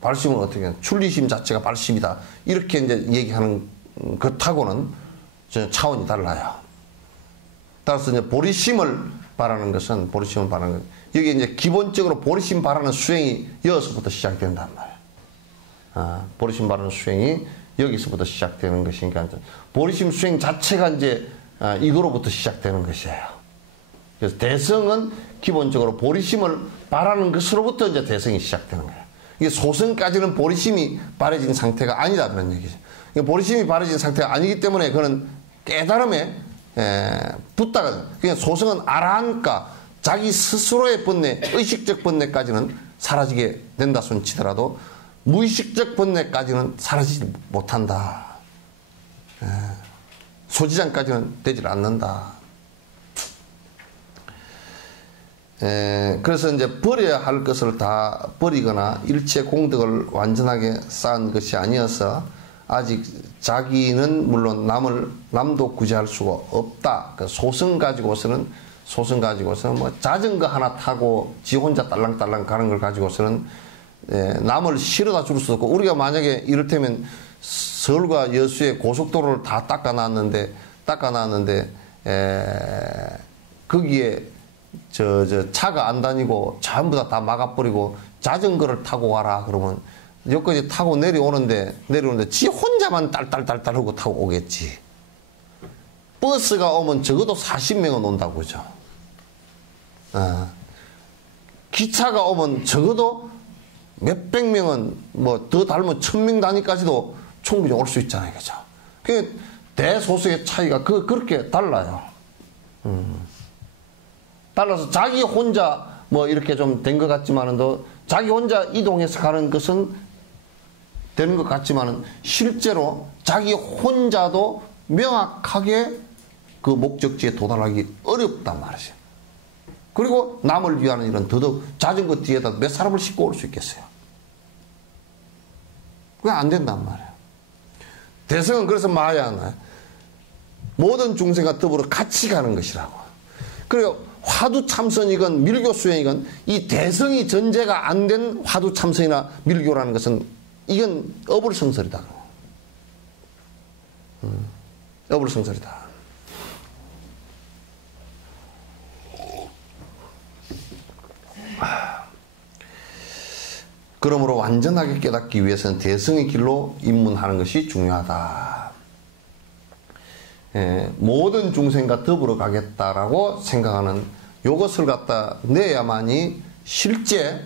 발심은 어떻게 출리심 자체가 발심이다. 이렇게 이제 얘기하는 것하고는 전혀 차원이 달라요. 따라서 이제 보리심을 바라는 것은 여기 이제 기본적으로 보리심 바라는 수행이 여기서부터 시작된단 말이에요. 보리심 바라는 수행이 여기서부터 시작되는 것이니까 보리심 수행 자체가 이제 이거로부터 시작되는 것이에요. 그래서 대성은 기본적으로 보리심을 바라는 것으로부터 이제 대성이 시작되는 거예요. 이게 소성까지는 보리심이 바래진 상태가 아니다 그런 얘기죠. 보리심이 바래진 상태가 아니기 때문에 그는 깨달음에 붙다가 그냥 소성은 아라한가 자기 스스로의 번뇌, 의식적 번뇌까지는 사라지게 된다 손치더라도 무의식적 번뇌까지는 사라지지 못한다. 소지장까지는 되질 않는다. 그래서 이제 버려야 할 것을 다 버리거나 일체 공덕을 완전하게 쌓은 것이 아니어서 아직 자기는 물론 남도 구제할 수가 없다. 그 소성 가지고서는 뭐 자전거 하나 타고 지 혼자 딸랑딸랑 가는 걸 가지고서는 남을 실어다 줄 수도 없고, 우리가 만약에 이를테면 서울과 여수의 고속도로를 다 닦아놨는데 거기에 차가 안 다니고 전부 다 막아버리고 자전거를 타고 와라 그러면 여기까지 타고 내려오는데 지 혼자만 딸딸딸딸하고 타고 오겠지. 버스가 오면 적어도 40명은 온다고 그죠. 기차가 오면 적어도 몇백 명은 뭐 더 닮은 1000명 단위까지도 충분히 올 수 있잖아요. 그죠. 그 대소수의 차이가 그렇게 달라요. 달라서 자기 혼자 뭐 이렇게 좀 된 것 같지만은 자기 혼자 이동해서 가는 것은 되는 것 같지만은 실제로 자기 혼자도 명확하게 그 목적지에 도달하기 어렵단 말이죠. 그리고 남을 위하는 일은 더더욱 자전거 뒤에다 몇 사람을 싣고 올 수 있겠어요. 그게 안 된단 말이에요. 대성은 그래서 말이야. 모든 중생과 더불어 같이 가는 것이라고. 그리고 화두 참선이건 밀교 수행이건 이 대성이 전제가 안 된 화두 참선이나 밀교라는 것은 이건 어불성설이다. 어불성설이다. 그러므로 완전하게 깨닫기 위해서는 대성의 길로 입문하는 것이 중요하다. 모든 중생과 더불어 가겠다라고 생각하는 이것을 갖다 내야만이 실제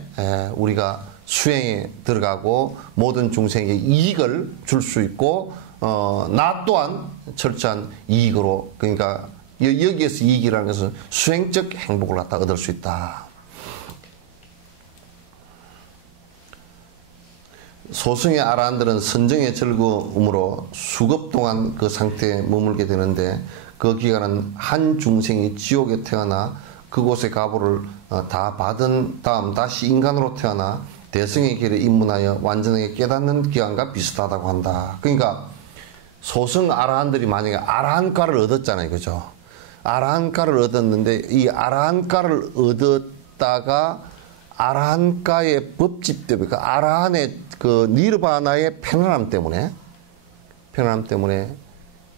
우리가 수행에 들어가고 모든 중생에게 이익을 줄 수 있고 나 또한 철저한 이익으로 그러니까 여기에서 이익이라는 것은 수행적 행복을 갖다 얻을 수 있다. 소승의 아라한들은 선정의 즐거움으로 수급 동안 그 상태에 머물게 되는데 그 기간은 한 중생이 지옥에 태어나 그곳의 가보를 다 받은 다음 다시 인간으로 태어나 대승의 길에 입문하여 완전하게 깨닫는 기간과 비슷하다고 한다. 그러니까 소승 아라한들이 만약에 아라한가를 얻었잖아요. 그죠? 아라한가를 얻었는데 이 아라한가를 얻었다가 아라한가의 법집 때문에 그 아라한의 그 니르바나의 편안함 때문에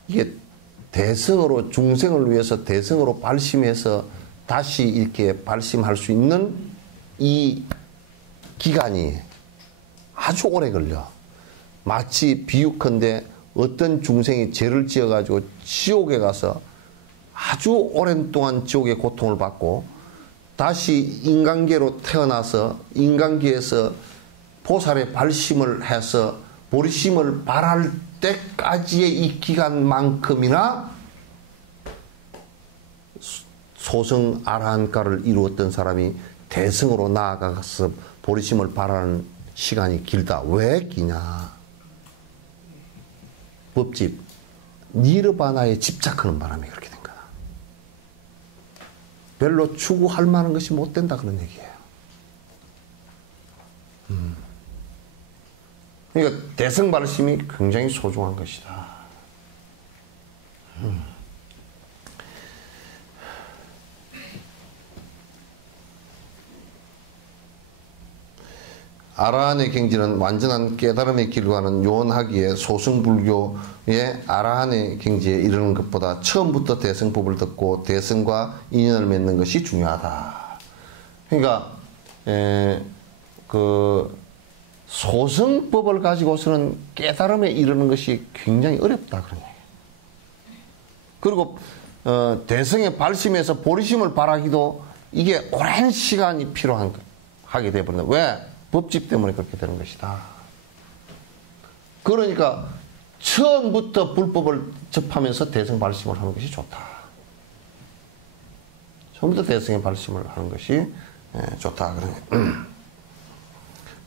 이게 대승으로 중생을 위해서 대승으로 발심해서 다시 이렇게 발심할 수 있는 이 기간이 아주 오래 걸려. 마치 비유컨대 어떤 중생이 죄를 지어가지고 지옥에 가서 아주 오랜 동안 지옥의 고통을 받고 다시 인간계로 태어나서 인간계에서 보살의 발심을 해서 보리심을 발할 때까지의 이 기간만큼이나 소승 아라한가를 이루었던 사람이 대승으로 나아가서 보리심을 발하는 시간이 길다. 왜 기냐? 법집 니르바나에 집착하는 바람에 그렇게 된 거다. 별로 추구할 만한 것이 못 된다 그런 얘기예요. 그러니까 대승 발심이 굉장히 소중한 것이다. 아라한의 경지는 완전한 깨달음의 길과는 요원하기에 소승불교의 아라한의 경지에 이르는 것보다 처음부터 대승법을 듣고 대승과 인연을 맺는 것이 중요하다. 그러니까 그 소승법을 가지고서는 깨달음에 이르는 것이 굉장히 어렵다 그런 얘기예요. 그리고 대승의 발심에서 보리심을 발하기도 이게 오랜 시간이 필요하게 되어버린다. 왜? 법집 때문에 그렇게 되는 것이다. 그러니까 처음부터 불법을 접하면서 대승 발심을 하는 것이 좋다. 처음부터 대승의 발심을 하는 것이 좋다.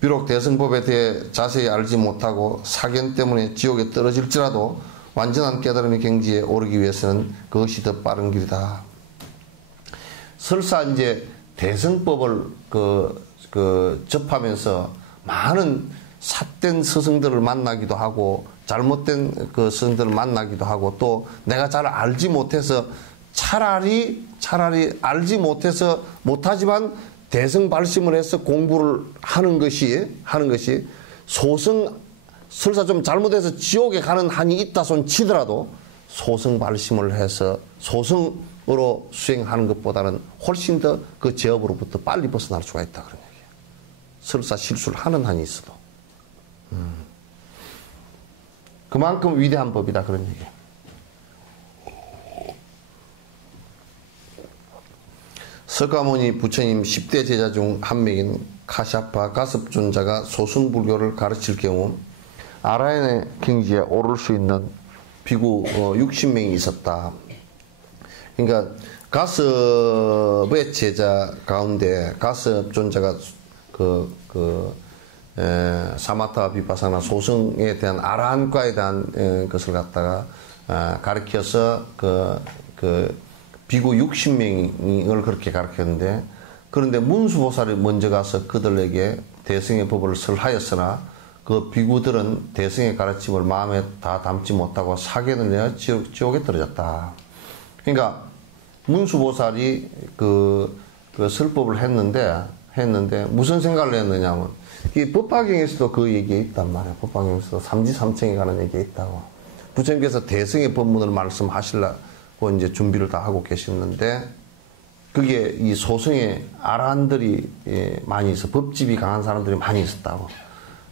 비록 대승법에 대해 자세히 알지 못하고 사견 때문에 지옥에 떨어질지라도 완전한 깨달음의 경지에 오르기 위해서는 그것이 더 빠른 길이다. 설사 이제 대승법을 접하면서 많은 삿된 스승들을 만나기도 하고 잘못된 그 스승들을 만나기도 하고 또 내가 잘 알지 못해서 차라리 알지 못해서 못하지만 대승 발심을 해서 공부를 하는 것이 소승 설사 좀 잘못해서 지옥에 가는 한이 있다 손 치더라도 소승 발심을 해서 소승으로 수행하는 것보다는 훨씬 더 그 제업으로부터 빨리 벗어날 수가 있다 그런 얘기예요. 설사 실수를 하는 한이 있어도. 그만큼 위대한 법이다 그런 얘기예요. 석가모니 부처님 10대 제자 중 한 명인 카샤파 가섭존자가 소승불교를 가르칠 경우 아라한의 경지에 오를 수 있는 비구 60명이 있었다. 그러니까 가섭의 제자 가운데 가섭존자가 사마타 비파사나 소승에 대한 아라한과에 대한 것을 갖다가 가르쳐서 비구 60명을 그렇게 가르쳤는데, 그런데 문수보살이 먼저 가서 그들에게 대승의 법을 설하였으나 그 비구들은 대승의 가르침을 마음에 다 담지 못하고 사견을 내어 지옥에 떨어졌다. 그러니까 문수보살이 그 설법을 했는데 무슨 생각을 했느냐면, 이 법화경에서도 그 얘기가 있단 말이에요. 법화경에서도 삼지삼청에 관한 얘기가 있다고. 부처님께서 대승의 법문을 말씀하시려고 이제 준비를 다 하고 계셨는데, 그게 이 소승의 아라한들이 많이 있어, 법집이 강한 사람들이 많이 있었다고.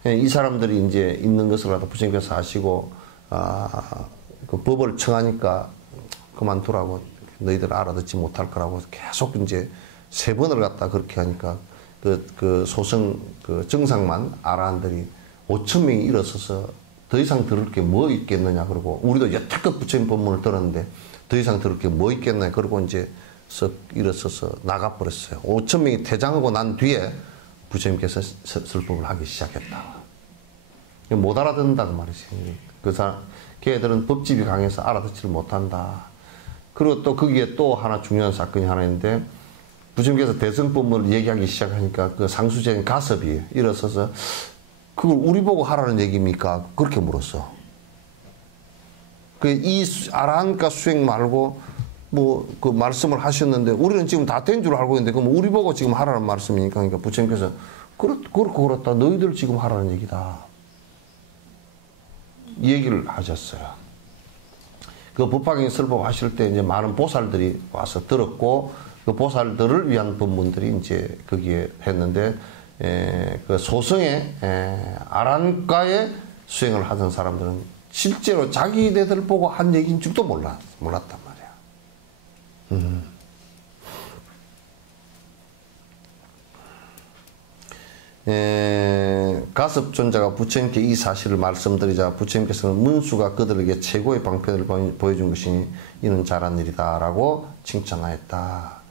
이 사람들이 이제 있는 것을 갖다 부처님께서 아시고, 그 법을 청하니까 그만두라고, 너희들 알아듣지 못할 거라고 계속 이제 3번을 갖다 그렇게 하니까 그 소승 정상만 아라한들이 5,000명이 일어서서 더 이상 들을 게 뭐 있겠느냐, 그러고 우리도 여태껏 부처님 법문을 들었는데 더 이상 들을 게 뭐 있겠느냐, 그러고 이제 일어서서 나가버렸어요. 5,000명이 퇴장하고 난 뒤에 부처님께서 설법을 하기 시작했다. 못 알아듣는다는 말이지. 걔들은 법집이 강해서 알아듣지를 못한다. 그리고 또 거기에 또 하나 중요한 사건이 하나 있는데, 부처님께서 대승법문을 얘기하기 시작하니까 그 상수제인 가섭이 일어서서 그걸 우리 보고 하라는 얘기입니까? 그렇게 물었어. 이 아라한가 수행 말고 뭐 그 말씀을 하셨는데 우리는 지금 다 된 줄 알고 있는데 그럼 우리 보고 지금 하라는 말씀이니까. 그러니까 부처님께서 그렇고 그렇다. 너희들 지금 하라는 얘기다. 얘기를 하셨어요. 그 법화경 설법 하실 때 이제 많은 보살들이 와서 들었고, 그 보살들을 위한 법문들이 이제 거기에 했는데, 그 소승의 아란가에 수행을 하던 사람들은 실제로 자기네들 보고 한 얘기인 줄도 몰랐단 말이야. 가섭존자가 부처님께 이 사실을 말씀드리자 부처님께서는 문수가 그들에게 최고의 방편을 보여준 것이니 이는 잘한 일이다 라고 칭찬하였다.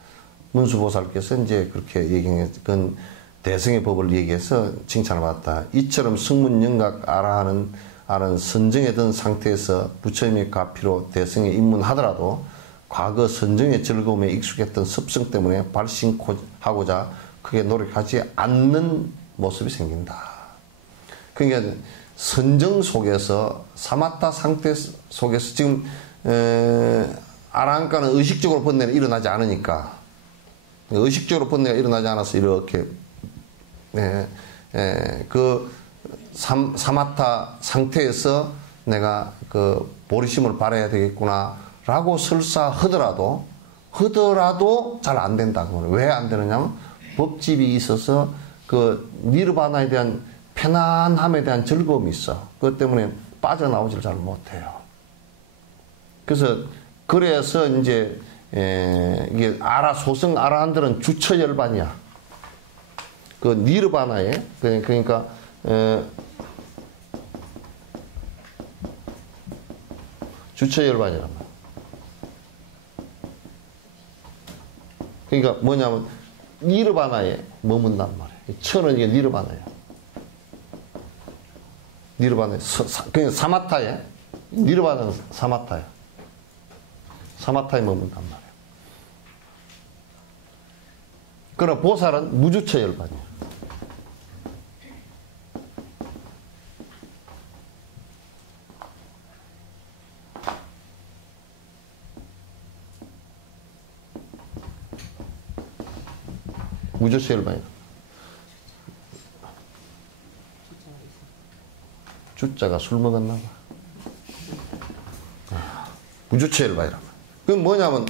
문수보살께서 이제 그렇게 얘기한 대승의 법을 얘기해서 칭찬을 받았다. 이처럼 승문영각 아라는 선정에 든 상태에서 부처님의 가피로 대승에 입문하더라도 과거 선정의 즐거움에 익숙했던 습성 때문에 발신하고자 크게 노력하지 않는 모습이 생긴다. 그러니까 선정 속에서 사마타 상태 속에서 지금 아라한가는 의식적으로 번뇌가 일어나지 않으니까, 의식적으로 번뇌가 일어나지 않아서 이렇게 그 사마타 상태에서 내가 그 보리심을 발해야 되겠구나 라고 설사 하더라도 잘 안 된다. 왜 안 되느냐면 법집이 있어서 그 니르바나에 대한 편안함에 대한 즐거움이 있어. 그것 때문에 빠져나오질 잘 못해요. 그래서 이제 이게 소승 아라한들은 주처 열반이야. 그 니르바나에 그러니까 주처 열반이란 말이야. 그러니까 뭐냐면 니르바나에 머문단 말이에요. 처는 이게 니르바나예요. 니르바나에 그냥 사마타에, 니르바나는 사마타예요. 사마타에 머문단 말이에요. 그러나 보살은 무주처 열반이에요. 무주처 열반이에요. 주자가 술 먹었나 봐. 무주처 열반이란 말이야. 그건 뭐냐면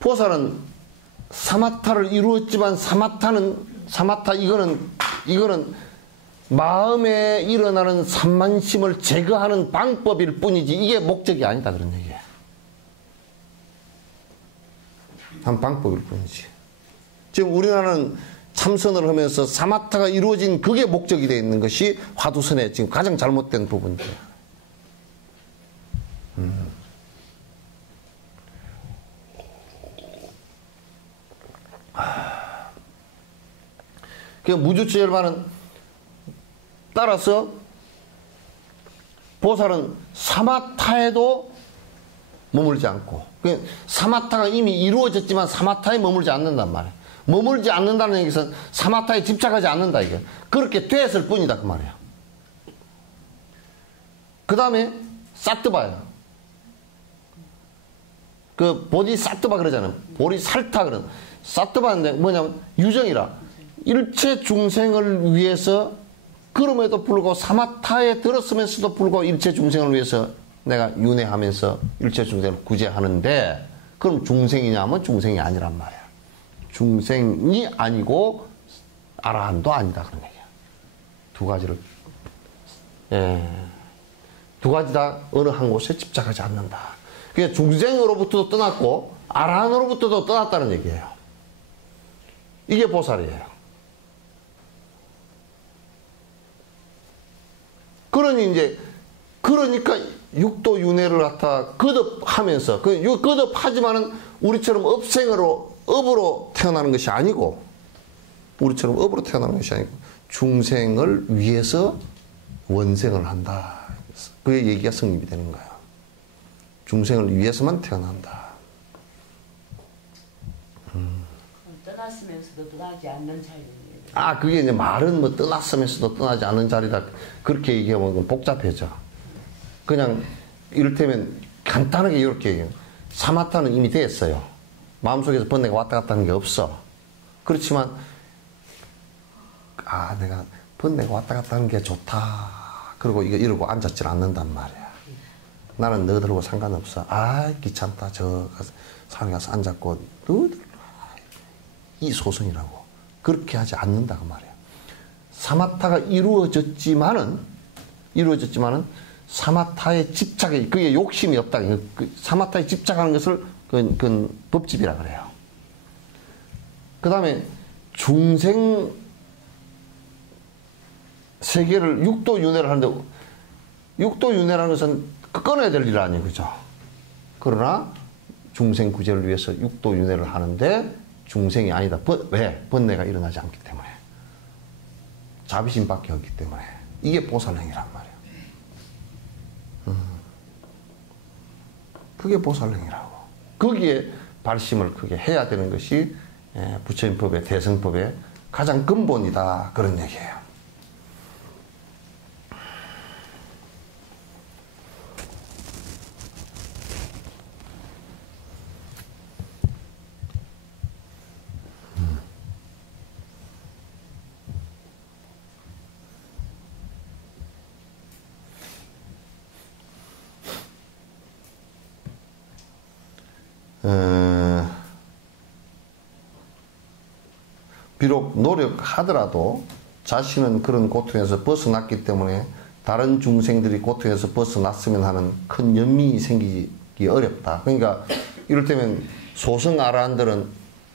보살은 사마타를 이루었지만 사마타 이거는 마음에 일어나는 산만심을 제거하는 방법일 뿐이지 이게 목적이 아니다 그런 얘기예요. 한 방법일 뿐이지. 지금 우리나라는 참선을 하면서 사마타가 이루어진 그게 목적이 되어 있는 것이 화두선의 지금 가장 잘못된 부분이에요. 그 무주체열반은 따라서 보살은 사마타에도 머물지 않고, 사마타가 이미 이루어졌지만 사마타에 머물지 않는단 말이에요. 머물지 않는다는 얘기는 사마타에 집착하지 않는다 이게. 그렇게 됐을 뿐이다 그 말이에요. 그 다음에 사트바예요. 그 보디사트바 그러잖아요. 보리살타 그런. 사트바인데 뭐냐면 유정이라. 일체 중생을 위해서 그럼에도 불구하고 사마타에 들었으면서도 불구하고 일체 중생을 위해서 내가 윤회하면서 일체 중생을 구제하는데 그럼 중생이냐면 중생이 아니란 말이야. 중생이 아니고 아라한도 아니다 그런 얘기야. 두 가지를 두 가지 다 어느 한 곳에 집착하지 않는다. 그게 중생으로부터도 떠났고 아라한으로부터도 떠났다는 얘기예요. 이게 보살이에요. 그러니까 육도 윤회를 갖다 거듭하면서 거듭하지만은 우리처럼 업으로 태어나는 것이 아니고 우리처럼 업으로 태어나는 것이 아니고 중생을 위해서 원생을 한다. 그의 얘기가 성립이 되는 거야. 중생을 위해서만 태어난다. 떠났으면서도 떠나지 않는 자리입니다. 그게 이제 말은 뭐 떠났으면서도 떠나지 않는 자리다. 그렇게 얘기하면 복잡해져. 그냥 이를테면 간단하게 이렇게 얘기해요. 사마타는 이미 됐어요. 마음속에서 번뇌가 왔다 갔다 하는 게 없어. 그렇지만 내가 번뇌가 왔다 갔다 하는 게 좋다. 그리고 이러고 앉았질 않는단 말이야. 나는 너희들하고 상관없어. 귀찮다. 저 산에 가서 앉았고 너희들 이 소승이라고. 그렇게 하지 않는다고 말이야. 사마타가 이루어졌지만은 사마타에 집착이, 그게 욕심이 없다. 사마타에 집착하는 것을 그건 법집이라 그래요. 그 다음에 중생 세계를 육도윤회를 하는데, 육도윤회라는 것은 끊어야 될 일 아니에요. 그죠? 그러나 중생 구제를 위해서 육도윤회를 하는데 중생이 아니다. 왜? 번뇌가 일어나지 않기 때문에. 자비심밖에 없기 때문에. 이게 보살행이란 말이에요. 그게 보살행이라고. 거기에 발심을 크게 해야 되는 것이 부처님법의 대승법의 가장 근본이다. 그런 얘기예요. 비록 노력하더라도 자신은 그런 고통에서 벗어났기 때문에 다른 중생들이 고통에서 벗어났으면 하는 큰 연민이 생기기 어렵다. 그러니까 이를테면 소승 아라한들은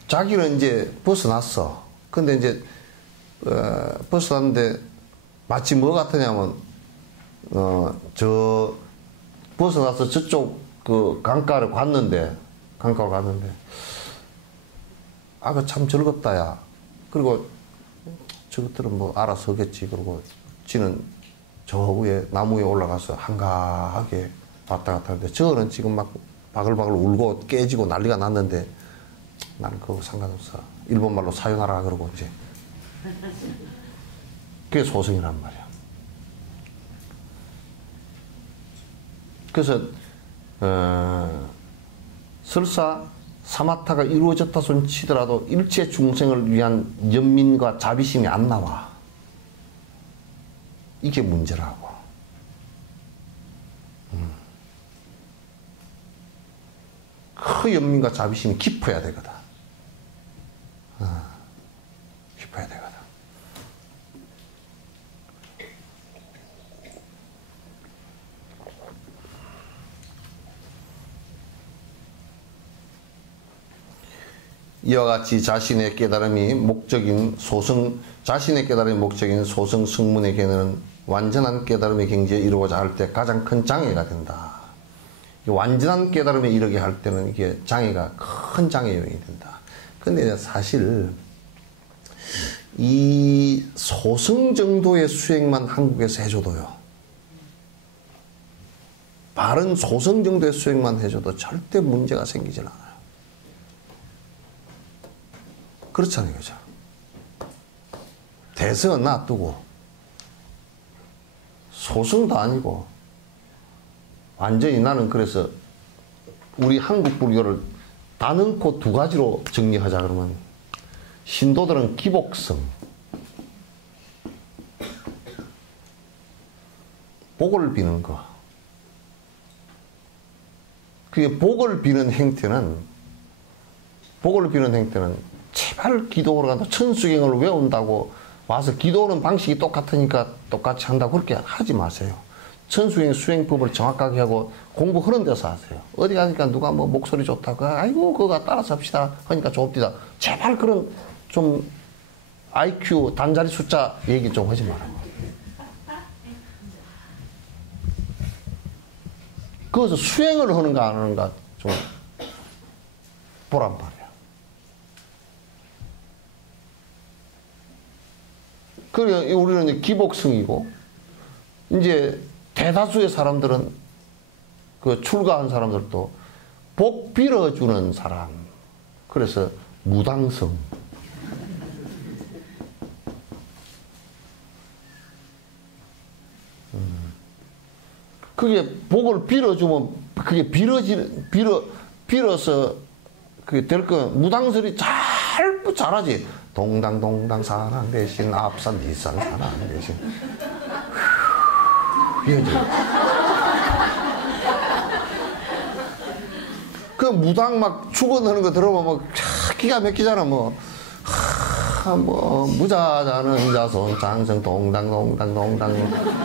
자기는 이제 벗어났어. 근데 이제 벗어났는데 마치 뭐 같으냐면 저 벗어나서 저쪽 그 강가를 갔는데 그 참 즐겁다 야. 그리고 저것들은 뭐 알아서 하겠지. 그리고 지는 저 위에 나무 위에 올라가서 한가하게 왔다 갔다 하는데 저는 지금 막 바글바글 울고 깨지고 난리가 났는데 나는 그거 상관없어. 일본말로 사요나라 그러고 이제 그게 소승이란 말이야. 그래서 설사 사마타가 이루어졌다 손 치더라도 일체 중생을 위한 연민과 자비심이 안 나와. 이게 문제라고. 그 연민과 자비심이 깊어야 되거든. 깊어야 되거든. 이와 같이 자신의 깨달음이 목적인 소승 승문에게는 완전한 깨달음의 경지에 이루고자 할 때 가장 큰 장애가 된다. 완전한 깨달음에 이르게 할 때는 이게 장애가 큰 장애 요인이 된다. 근데 사실 이 소승 정도의 수행만 한국에서 해줘도요, 바른 소승 정도의 수행만 해줘도 절대 문제가 생기질 않아요. 그렇잖아요, 그죠? 대승은 놔두고 소승도 아니고 완전히 나는 그래서 우리 한국 불교를 단언코 두 가지로 정리하자 그러면 신도들은 기복성, 복을 비는 거. 그게 복을 비는 행태는 제발 기도하러 간다, 천수경을 외운다고 와서 기도하는 방식이 똑같으니까 똑같이 한다고 그렇게 하지 마세요. 천수경 수행법을 정확하게 하고 공부하는 데서 하세요. 어디 가니까 누가 뭐 목소리 좋다고, 아이고 그거 따라서 합시다 하니까 좋습니다. 제발 그런 좀 IQ 단자리 숫자 얘기 좀 하지 말라고. 거기서 수행을 하는가 안 하는가 좀 보란 말이야. 그래, 우리는 이제 기복성이고, 이제 대다수의 사람들은, 그 출가한 사람들도 복 빌어주는 사람. 그래서 무당성. 그게 복을 빌어주면, 그게 빌어서 그게 될 거면 무당설이 잘하지. 동당동당 사랑 대신 앞산 뒷산 사랑 대신 이거지. 그 무당 막 축원하는 거 들어보면 뭐 기가 막히잖아. 뭐 무자자는 자손 장성 동당동당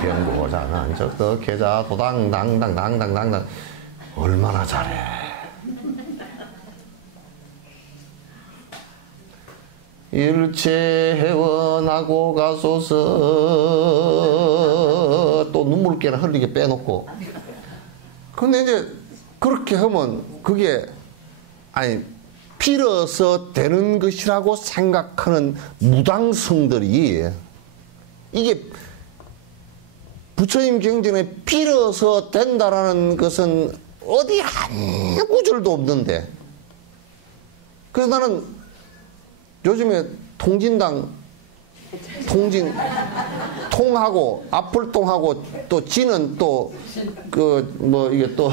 병고자는 적덕계자 도당당당당당당 얼마나 잘해. 일체 회원하고 가소서 또 눈물깨나 흘리게 빼놓고. 근데 이제 그렇게 하면 그게 아니 빌어서 되는 것이라고 생각하는 무당성들이, 이게 부처님 경전에 빌어서 된다라는 것은 어디 한 구절도 없는데, 그래서 나는 요즘에 통하고 앞불통하고 또 진은 또 이게 또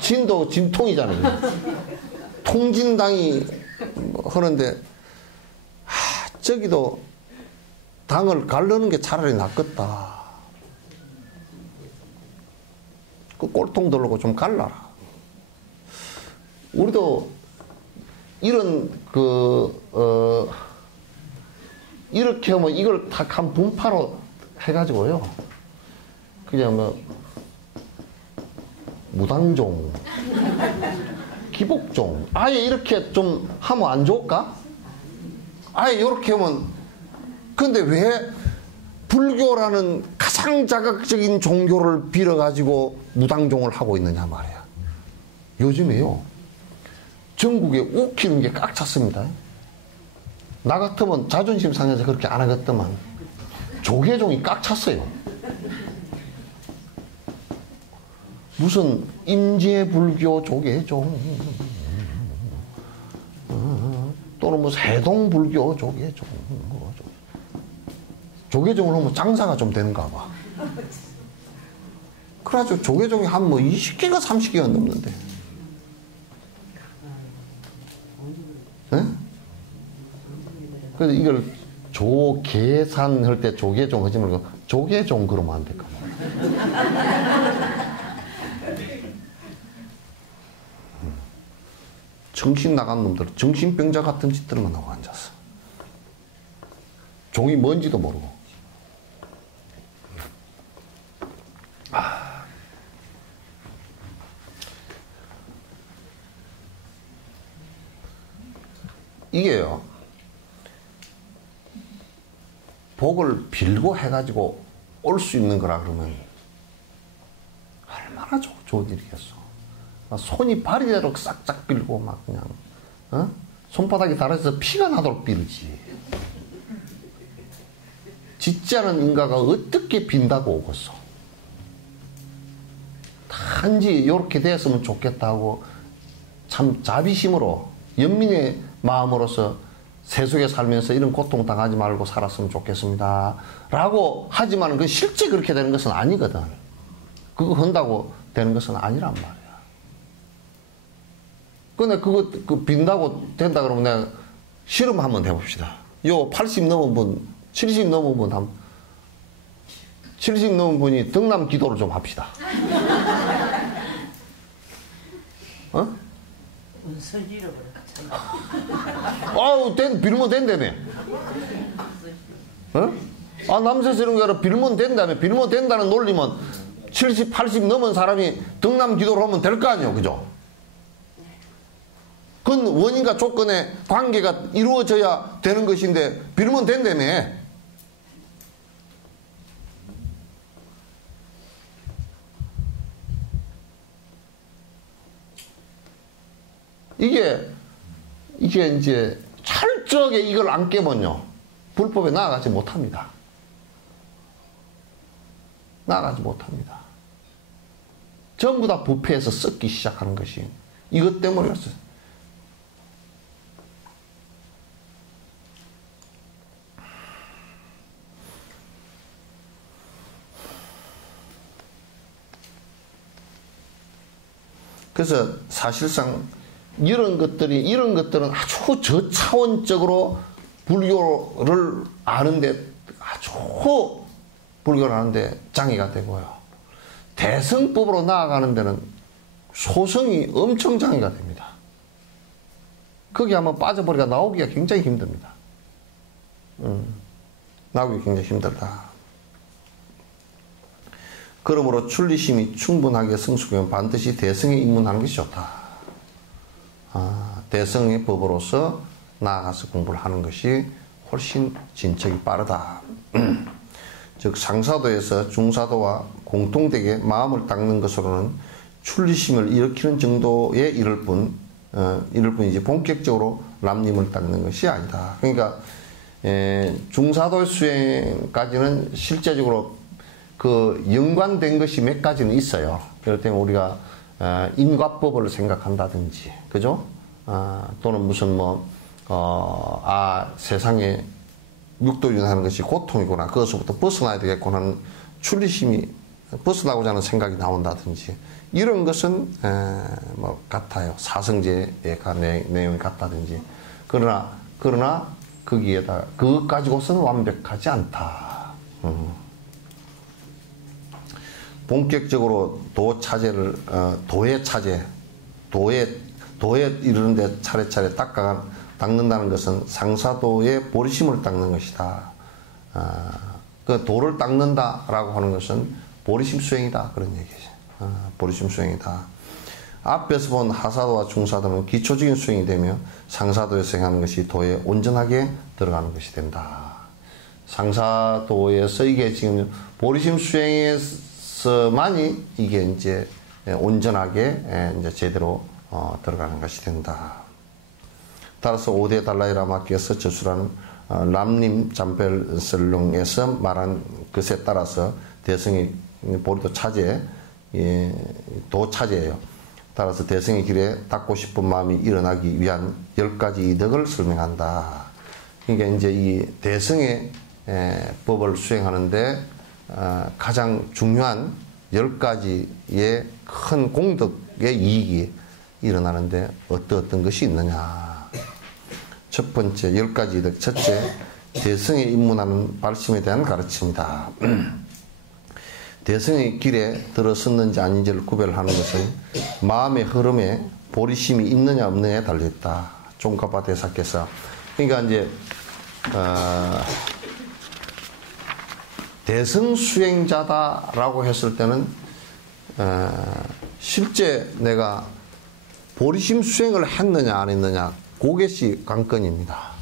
진도 진통이잖아요. 통진당이 하는데, 저기도 당을 가르는 게 차라리 낫겠다. 그 꼴통 들고 좀 갈라라. 우리도 이런 이렇게 하면 이걸 다 한 분파로 해가지고요, 그냥 뭐 무당종, 기복종, 아예 이렇게 좀 하면 안 좋을까? 아예 이렇게 하면. 근데 왜 불교라는 가장 자극적인 종교를 빌어가지고 무당종을 하고 있느냐 말이야. 요즘에요, 전국에 웃기는 게 꽉 찼습니다. 나 같으면 자존심 상해서 그렇게 안 하겠더만 조계종이 꽉 찼어요. 무슨 임재불교 조계종, 또는 뭐 세동불교 조계종, 조계종을 하면 장사가 좀 되는가 봐. 그래가지고 조계종이 한 뭐 20개가 30개가 넘는데. 네? 그래서 이걸 조계산할 때 조계종 하지 말고 조계종 그러면 안 될까? 정신 나간 놈들, 정신병자 같은 짓들만 하고 앉았어. 종이 뭔지도 모르고. 이게요, 복을 빌고 해가지고 올 수 있는 거라 그러면 얼마나 좋은 일이겠어. 손이 발이대로 싹싹 빌고 막 그냥 손바닥이 달아서 피가 나도록 빌지. 짓지 않은 인가가 어떻게 빈다고 오겠어. 단지 이렇게 됐으면 좋겠다고 참 자비심으로 연민의 마음으로서 세속에 살면서 이런 고통 당하지 말고 살았으면 좋겠습니다 라고 하지만 그건 실제 그렇게 되는 것은 아니거든. 그거 한다고 되는 것은 아니란 말이야. 근데 그거 빈다고 된다 그러면 내가 실험 한번 해봅시다. 요 80 넘은 분, 70 넘은 분, 70 넘은 분이 등남 기도를 좀 합시다. 은설 잃어버렸다. 아우, 빌면 된다며. 남세스러운 게 아니라 빌면 된다며. 빌면 된다는 논리면 70, 80 넘은 사람이 등남 기도를 하면 될 거 아니에요. 그죠? 그건 원인과 조건의 관계가 이루어져야 되는 것인데, 빌면 된다며. 이게 이제 철저하게 이걸 안 깨면요, 불법에 나아가지 못합니다. 나아가지 못합니다. 전부 다 부패해서 썩기 시작하는 것이 이것 때문이었어요. 그래서 사실상 이런 것들은 아주 저차원적으로 불교를 아는데, 장애가 되고요. 대승법으로 나아가는 데는 소승이 엄청 장애가 됩니다. 거기 한번 빠져버리가 나오기가 굉장히 힘듭니다. 나오기 굉장히 힘들다. 그러므로 출리심이 충분하게 성숙하면 반드시 대승에 입문하는 것이 좋다. 대승의 법으로서 나아가서 공부를 하는 것이 훨씬 진척이 빠르다. 즉 상사도에서 중사도와 공통되게 마음을 닦는 것으로는 출리심을 일으키는 정도에 이를 뿐이지 본격적으로 람님을 닦는 것이 아니다. 그러니까 중사도 수행까지는 실제적으로 그 연관된 것이 몇 가지는 있어요. 그럴 때는 우리가 인과법을 생각한다든지, 그죠? 또는 무슨 세상에 육도윤하는 것이 고통이구나, 그것부터 벗어나야 되겠구나 하는 출리심이, 벗어나고자 하는 생각이 나온다든지, 이런 것은 같아요. 사성제의 내용이 같다든지. 그러나 거기에다 그것 가지고서는 완벽하지 않다. 본격적으로 도차제를 도에 이르는데 차례차례 닦는다는 것은 상사도의 보리심을 닦는 것이다. 그 도를 닦는다라고 하는 것은 보리심 수행이다, 그런 얘기죠. 보리심 수행이다. 앞에서 본 하사도와 중사도는 기초적인 수행이 되며 상사도에 수행하는 것이 도에 온전하게 들어가는 것이 된다. 상사도에서 이게 지금 보리심 수행에서만이 이게 이제 온전하게 이제 제대로 들어가는 것이 된다. 따라서 5대 달라이라마께서 저술하는 람님 잠벨설롱에서 말한 것에 따라서 대승의 보리도 차제, 도차제예요. 따라서 대승의 길에 닦고 싶은 마음이 일어나기 위한 10가지 이덕을 설명한다. 그러니까 이제 이 대승의 법을 수행하는데 가장 중요한 10가지의 큰 공덕의 이익이 일어나는데 어떤 것이 있느냐. 첫 번째 10가지 이덕. 첫째, 대승에 입문하는 발심에 대한 가르침이다. 대승의 길에 들어섰는지 아닌지를 구별하는 것은 마음의 흐름에 보리심이 있느냐 없느냐에 달려있다. 종가파 대사께서. 그러니까 이제 대승 수행자다라고 했을 때는 실제 내가 보리심 수행을 했느냐 안 했느냐, 고개시 관건입니다.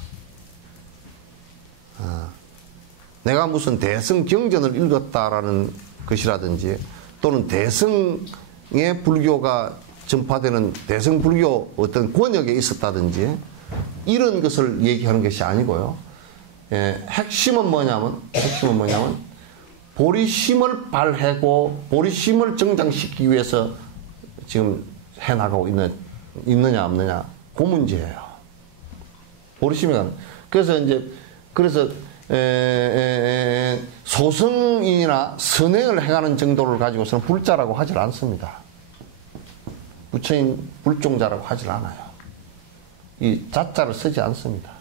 내가 무슨 대승 경전을 읽었다라는 것이라든지 또는 대승의 불교가 전파되는 대승 불교 어떤 권역에 있었다든지 이런 것을 얘기하는 것이 아니고요. 핵심은 뭐냐면 보리심을 발하고 보리심을 정장시키기 위해서 지금 해나가고 있느냐 없느냐 그 문제예요. 보리심이 그래서 소승인이나 선행을 해가는 정도를 가지고서는 불자라고 하질 않습니다. 부처인 불종자라고 하질 않아요. 이 자자를 쓰지 않습니다.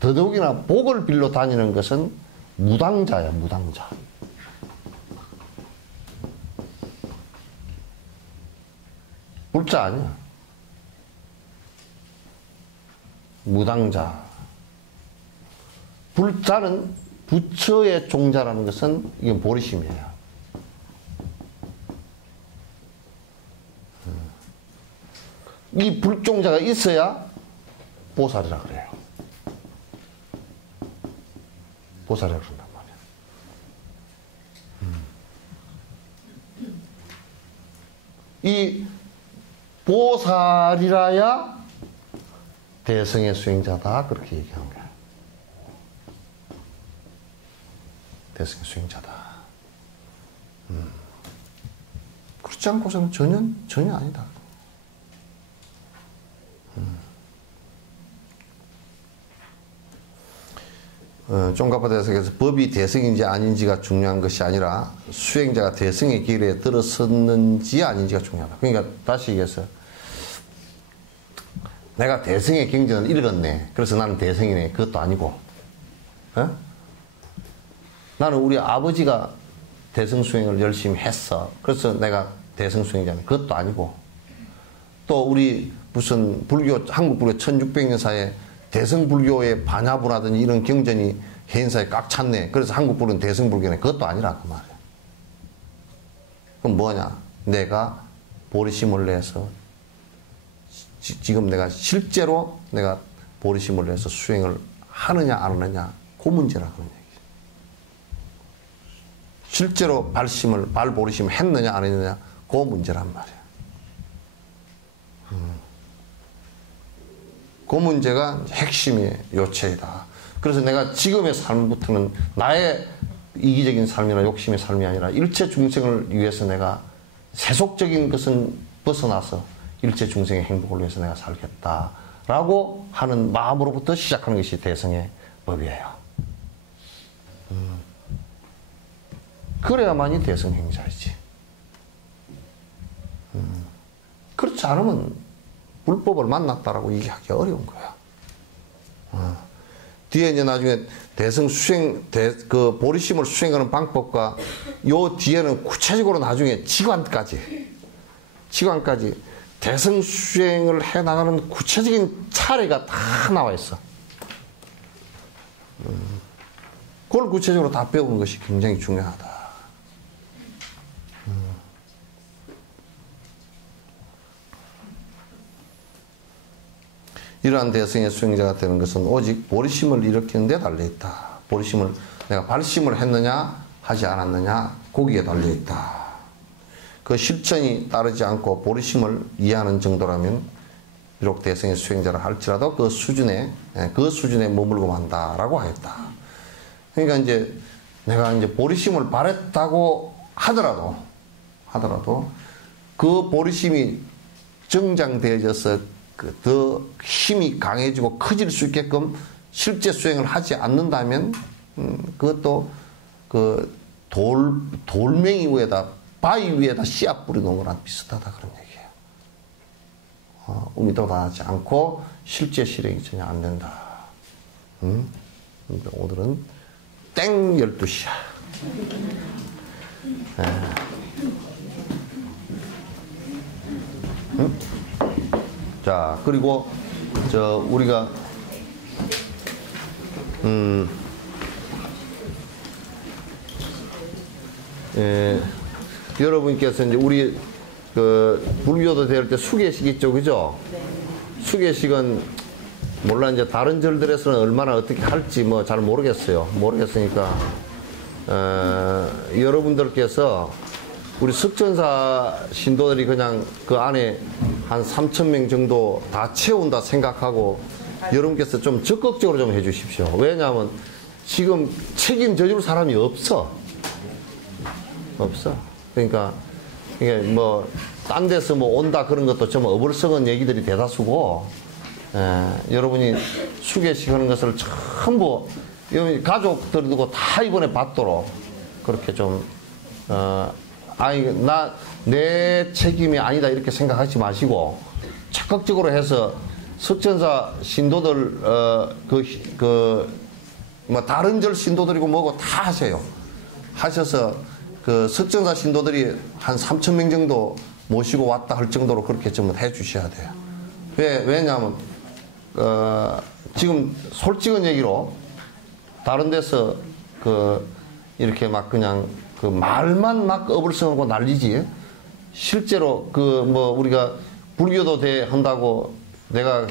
더더욱이나 복을 빌러 다니는 것은 무당자야, 무당자. 불자 아니야. 무당자. 불자는 부처의 종자라는 것은 이게 보리심이에요. 이 불종자가 있어야 보살이라 그래요. 보살이라 그런단 말이야. 이 보살이라야 대승의 수행자다 그렇게 얘기한 거야. 대승의 수행자다. 그렇지 않고서는 전혀 아니다. 쫑가파 대승에서 법이 대승인지 아닌지가 중요한 것이 아니라 수행자가 대승의 길에 들어섰는지 아닌지가 중요하다. 그러니까 다시 얘기해서 내가 대승의 경전을 읽었네. 그래서 나는 대승이네. 그것도 아니고 나는 우리 아버지가 대승 수행을 열심히 했어. 그래서 내가 대승 수행자네. 그것도 아니고 또 우리 무슨 한국 불교 1600년사에 대승불교의 반야부라든지 이런 경전이 해인사에 꽉 찼네. 그래서 한국불교는 대승불교네. 그것도 아니라 그 말이야. 그럼 뭐냐? 내가 보리심을 내서 지금 내가 실제로 내가 보리심을 내서 수행을 하느냐 안 하느냐 그 문제라 그런 얘기죠. 실제로 발보리심을 했느냐 안 했느냐 그 문제란 말이야. 그 문제가 핵심의 요체이다. 그래서 내가 지금의 삶부터는 나의 이기적인 삶이나 욕심의 삶이 아니라 일체 중생을 위해서 내가 세속적인 것은 벗어나서 일체 중생의 행복을 위해서 내가 살겠다라고 하는 마음으로부터 시작하는 것이 대승의 법이에요. 그래야만이 대승행자이지. 그렇지 않으면 불법을 만났다라고 얘기하기 어려운 거야. 뒤에 이제 나중에 대승 수행, 그 보리심을 수행하는 방법과 요 뒤에는 구체적으로 나중에 지관까지 대승 수행을 해 나가는 구체적인 차례가 다 나와 있어. 그걸 구체적으로 다 배우는 것이 굉장히 중요하다. 이러한 대승의 수행자가 되는 것은 오직 보리심을 일으키는 데 달려있다. 보리심을 내가 발심을 했느냐 하지 않았느냐 거기에 달려있다. 그 실천이 따르지 않고 보리심을 이해하는 정도라면 비록 대승의 수행자라 할지라도 그 수준에 머물고 만다라고 하였다. 그러니까 이제 내가 이제 보리심을 발했다고 하더라도 그 보리심이 정장되어져서 더 힘이 강해지고 커질 수 있게끔 실제 수행을 하지 않는다면 그것도 그 돌멩이 위에다 바위 위에다 씨앗 뿌려놓은 거랑 비슷하다 그런 얘기예요. 우미도하지 않고 실제 실행이 전혀 안 된다. 오늘은 땡 12시야. 자, 그리고 우리가 여러분께서 이제 우리 그 불교도 될 때 수계식 있죠, 그죠? 수계식은 몰라 이제 다른 절들에서는 얼마나 어떻게 할지 뭐 잘 모르겠어요. 모르겠으니까 여러분들께서 우리 석전사 신도들이 그냥 그 안에 한 3,000명 정도 다 채운다 생각하고 여러분께서 좀 적극적으로 좀 해주십시오. 왜냐하면 지금 책임져줄 사람이 없어. 그러니까 이게 뭐 딴 데서 뭐 온다 그런 것도 좀 어불성은 얘기들이 대다수고, 여러분이 수계식 하는 것을 전부 가족들도 다 이번에 받도록 그렇게 좀 내 책임이 아니다 이렇게 생각하지 마시고 적극적으로 해서 석전사 신도들 뭐 다른 절 신도들이고 뭐고 다 하세요. 하셔서 그 석전사 신도들이 한 3,000명 정도 모시고 왔다 할 정도로 그렇게 좀 해주셔야 돼요. 왜냐하면 지금 솔직한 얘기로 다른 데서 이렇게 막 그냥 그 말만 막 어불성하고 난리지, 실제로 뭐 우리가 불교도 한다고 내가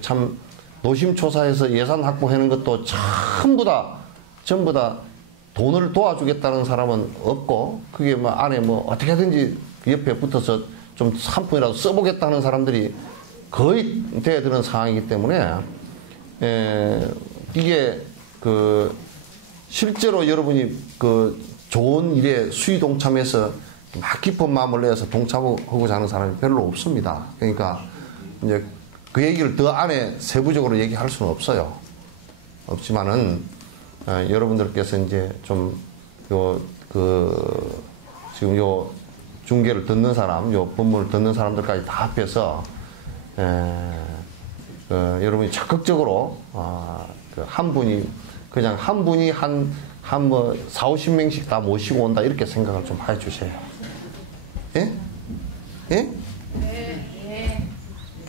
참 노심초사해서 예산 확보하는 것도 전부 다 돈을 도와주겠다는 사람은 없고, 그게 뭐 안에 뭐 어떻게든지 옆에 붙어서 좀 한 푼이라도 써보겠다는 사람들이 거의 대드는 상황이기 때문에, 이게 실제로 여러분이 좋은 일에 수의 동참해서 막 깊은 마음을 내서 동참하고자 하는 사람이 별로 없습니다. 그러니까 이제 그 얘기를 더 안에 세부적으로 얘기할 수는 없어요. 없지만은 여러분들께서 이제 좀 지금 요 중계를 듣는 사람, 요 본문을 듣는 사람들까지 다 합해서 여러분이 적극적으로 한 분이 뭐 40-50명씩 다 모시고 온다 이렇게 생각을 좀 해주세요. 예? 예? 네.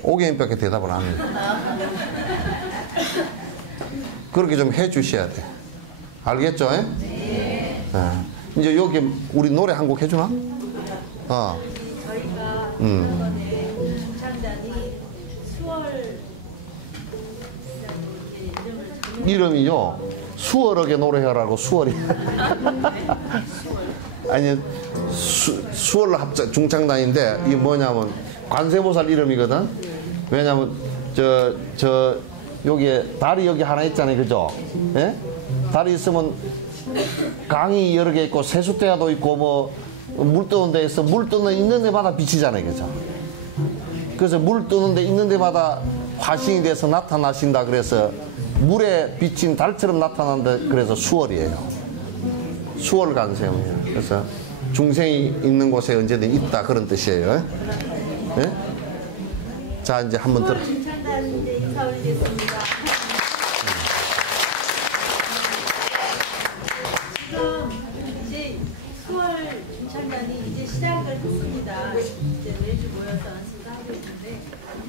5개인밖에 대답을 안 해요. 그렇게 좀 해주셔야 돼. 알겠죠? 예? 네. 이제 여기 우리 노래 한 곡 해주나? 저희가 이번에 중창단이 수월 이름이요. 수월하게 노래하라고 수월이. 아니 수월 합작 중창단인데 이게 뭐냐면 관세보살 이름이거든. 왜냐면 여기에 다리 여기 하나 있잖아요, 그죠? 예? 다리 있으면 강이 여러 개 있고 세숫대야도 있고 뭐 물 뜨는 데 있어. 물 뜨는 있는 데마다 비치잖아요, 그죠? 그래서 물 뜨는 데 있는 데마다 화신이 돼서 나타나신다. 그래서 물에 비친 달처럼 나타난다. 그래서 수월이에요. 수월 간세음이에요. 그래서 중생이 있는 곳에 언제든 있다 그런 뜻이에요. 예? 자, 이제 한번 들어. 중창단 이제 인사 올리겠습니다. 지금 이제 수월 중창단이 이제 시작을 했습니다. 이제 매주 모여서 연습을 하고 있는데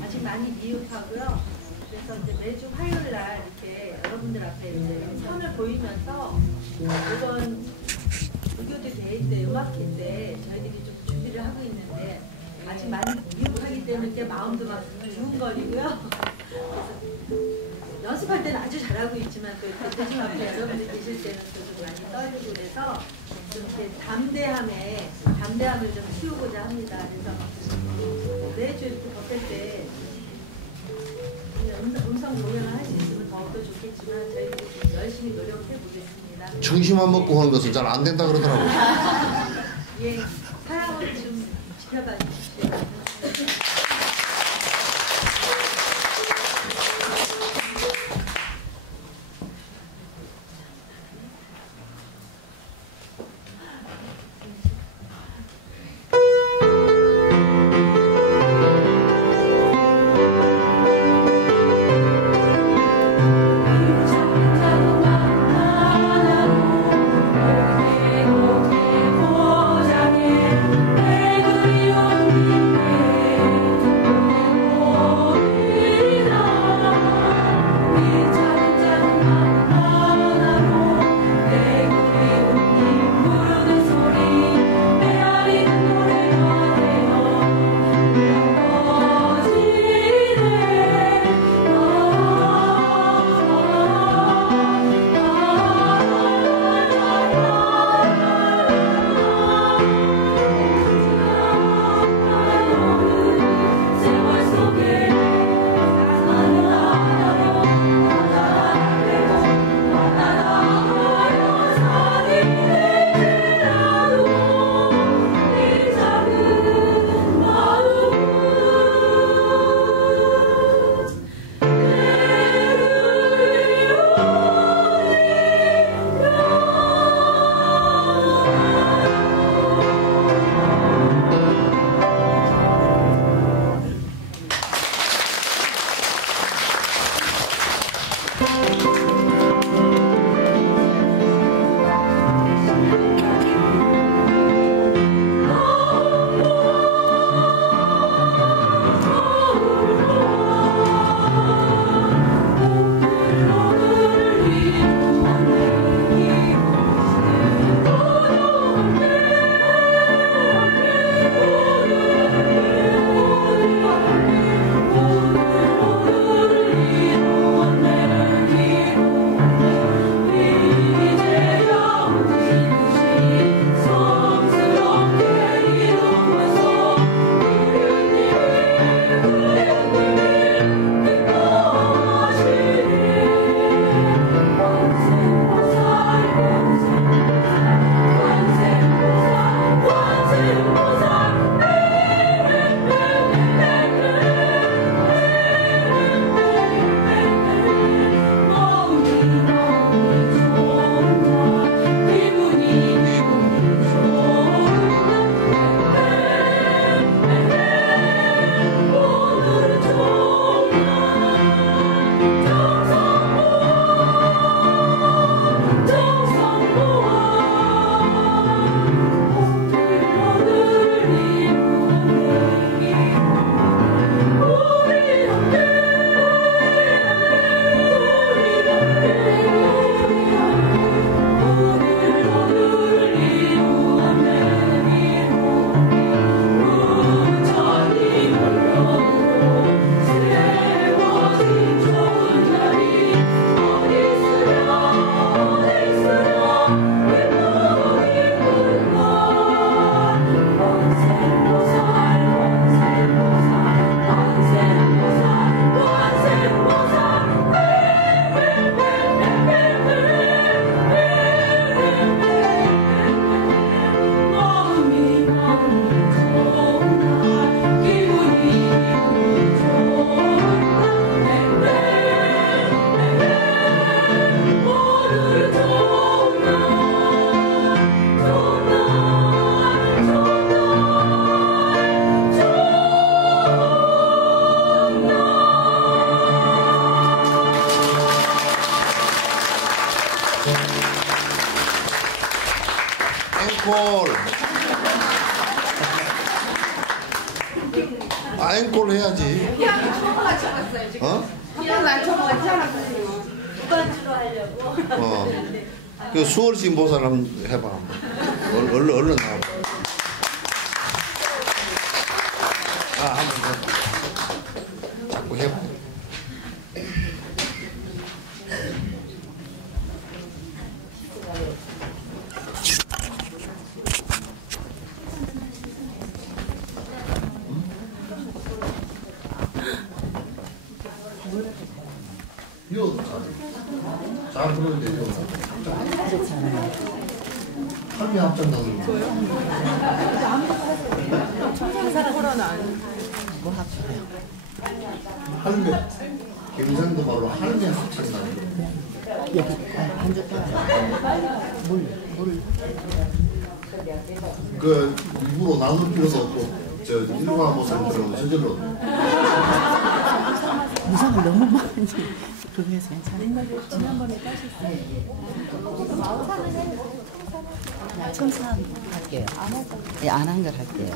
아직 많이 미흡하고요. 그래서 이제 매주 화요일 날 이렇게 여러분들 앞에 이제 선을 보이면서 이번 불교대 대회 때 음악회 때 저희들이 좀 준비를 하고 있는데 아직 많이 미흡하기 때문에 이렇게 마음도 막 두근거리고요. 연습할 때는 아주 잘하고 있지만 또 이렇게 대중 앞에 여러분들 계실 때는 또 좀 많이 떨리고 그래서 좀 이렇게 담대함을 좀 키우고자 합니다. 그래서 매주 이렇게 법회 때 음성 공연을 할 수 있으면 더욱더 좋겠지만 저희들이 열심히 노력해 보겠습니다. 중심만 먹고 하는 것은 잘 안 된다 그러더라고요. 예, 사랑을 좀 지켜봐 주십시오. 보장에 내 그리운 앵콜 해야지. 어? 무반주로 하려고. 그 수월시 모사를 한번 해봐. 얼른 나와. 한번 해봐. 자꾸 해봐. 이거 잘 부르면 되죠. 할미 합창 나오는 거. 뭐 합쳐요? 할미 김상도 말로 할미 합창 나오는 거. 여기 반주 따라 물 그 일부러 나눌 필요도 없고 저 일반 모습을 들으면 저절로. 무상을 너무 많이 그거 해서 괜찮아요. 지난번에 따셨어요. 청산 할게요. 안 한 걸 할게요.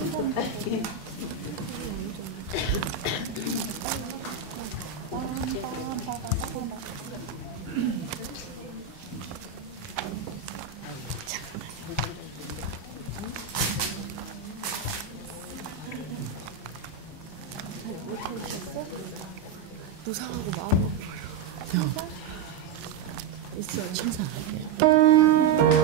무상하고 마음 아파요. 있어요. 청산할게요.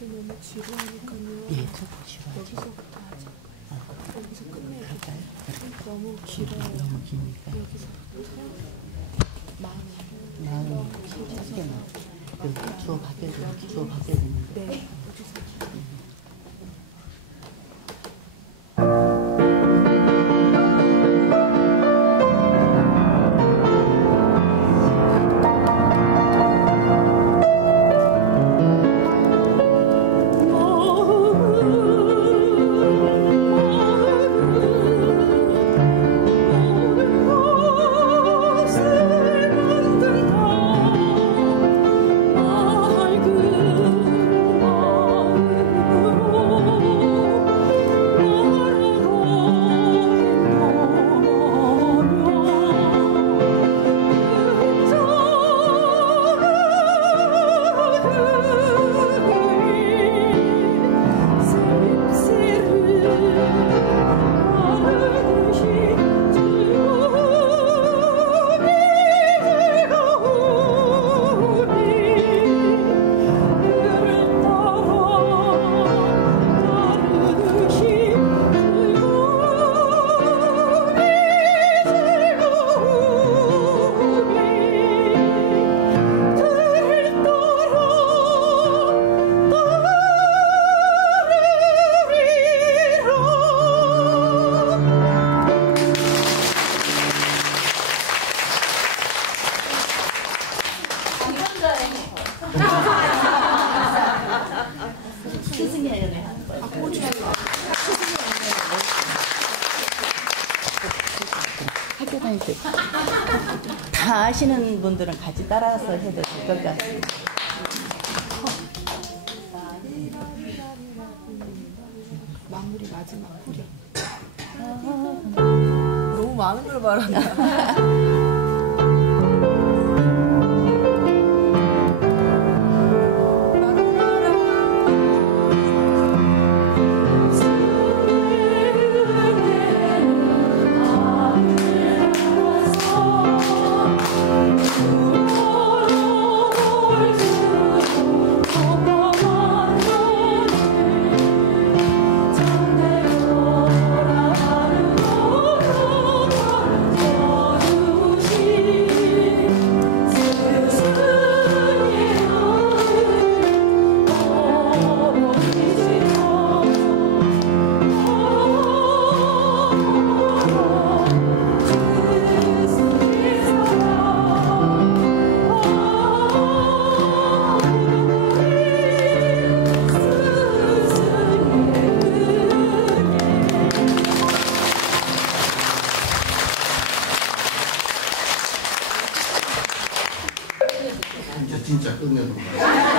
너무 지루하니까요. 예, 조금 쉬워요. 여기서부터 하자. 여기서 끝내야 할까요? 너무 길어요. 너무 기니까. 여기서부터 마음이 마음이 쉽게 막 주워 받게 되는데. 네. 여기서 아이고 학교 다닐 때 다 아시는 분들은 같이 따라서 해도 될 것 같습니다. 마무리 마지막 후렴. 너무 많은 걸 말한다. 이제 진짜 끝내는 거야.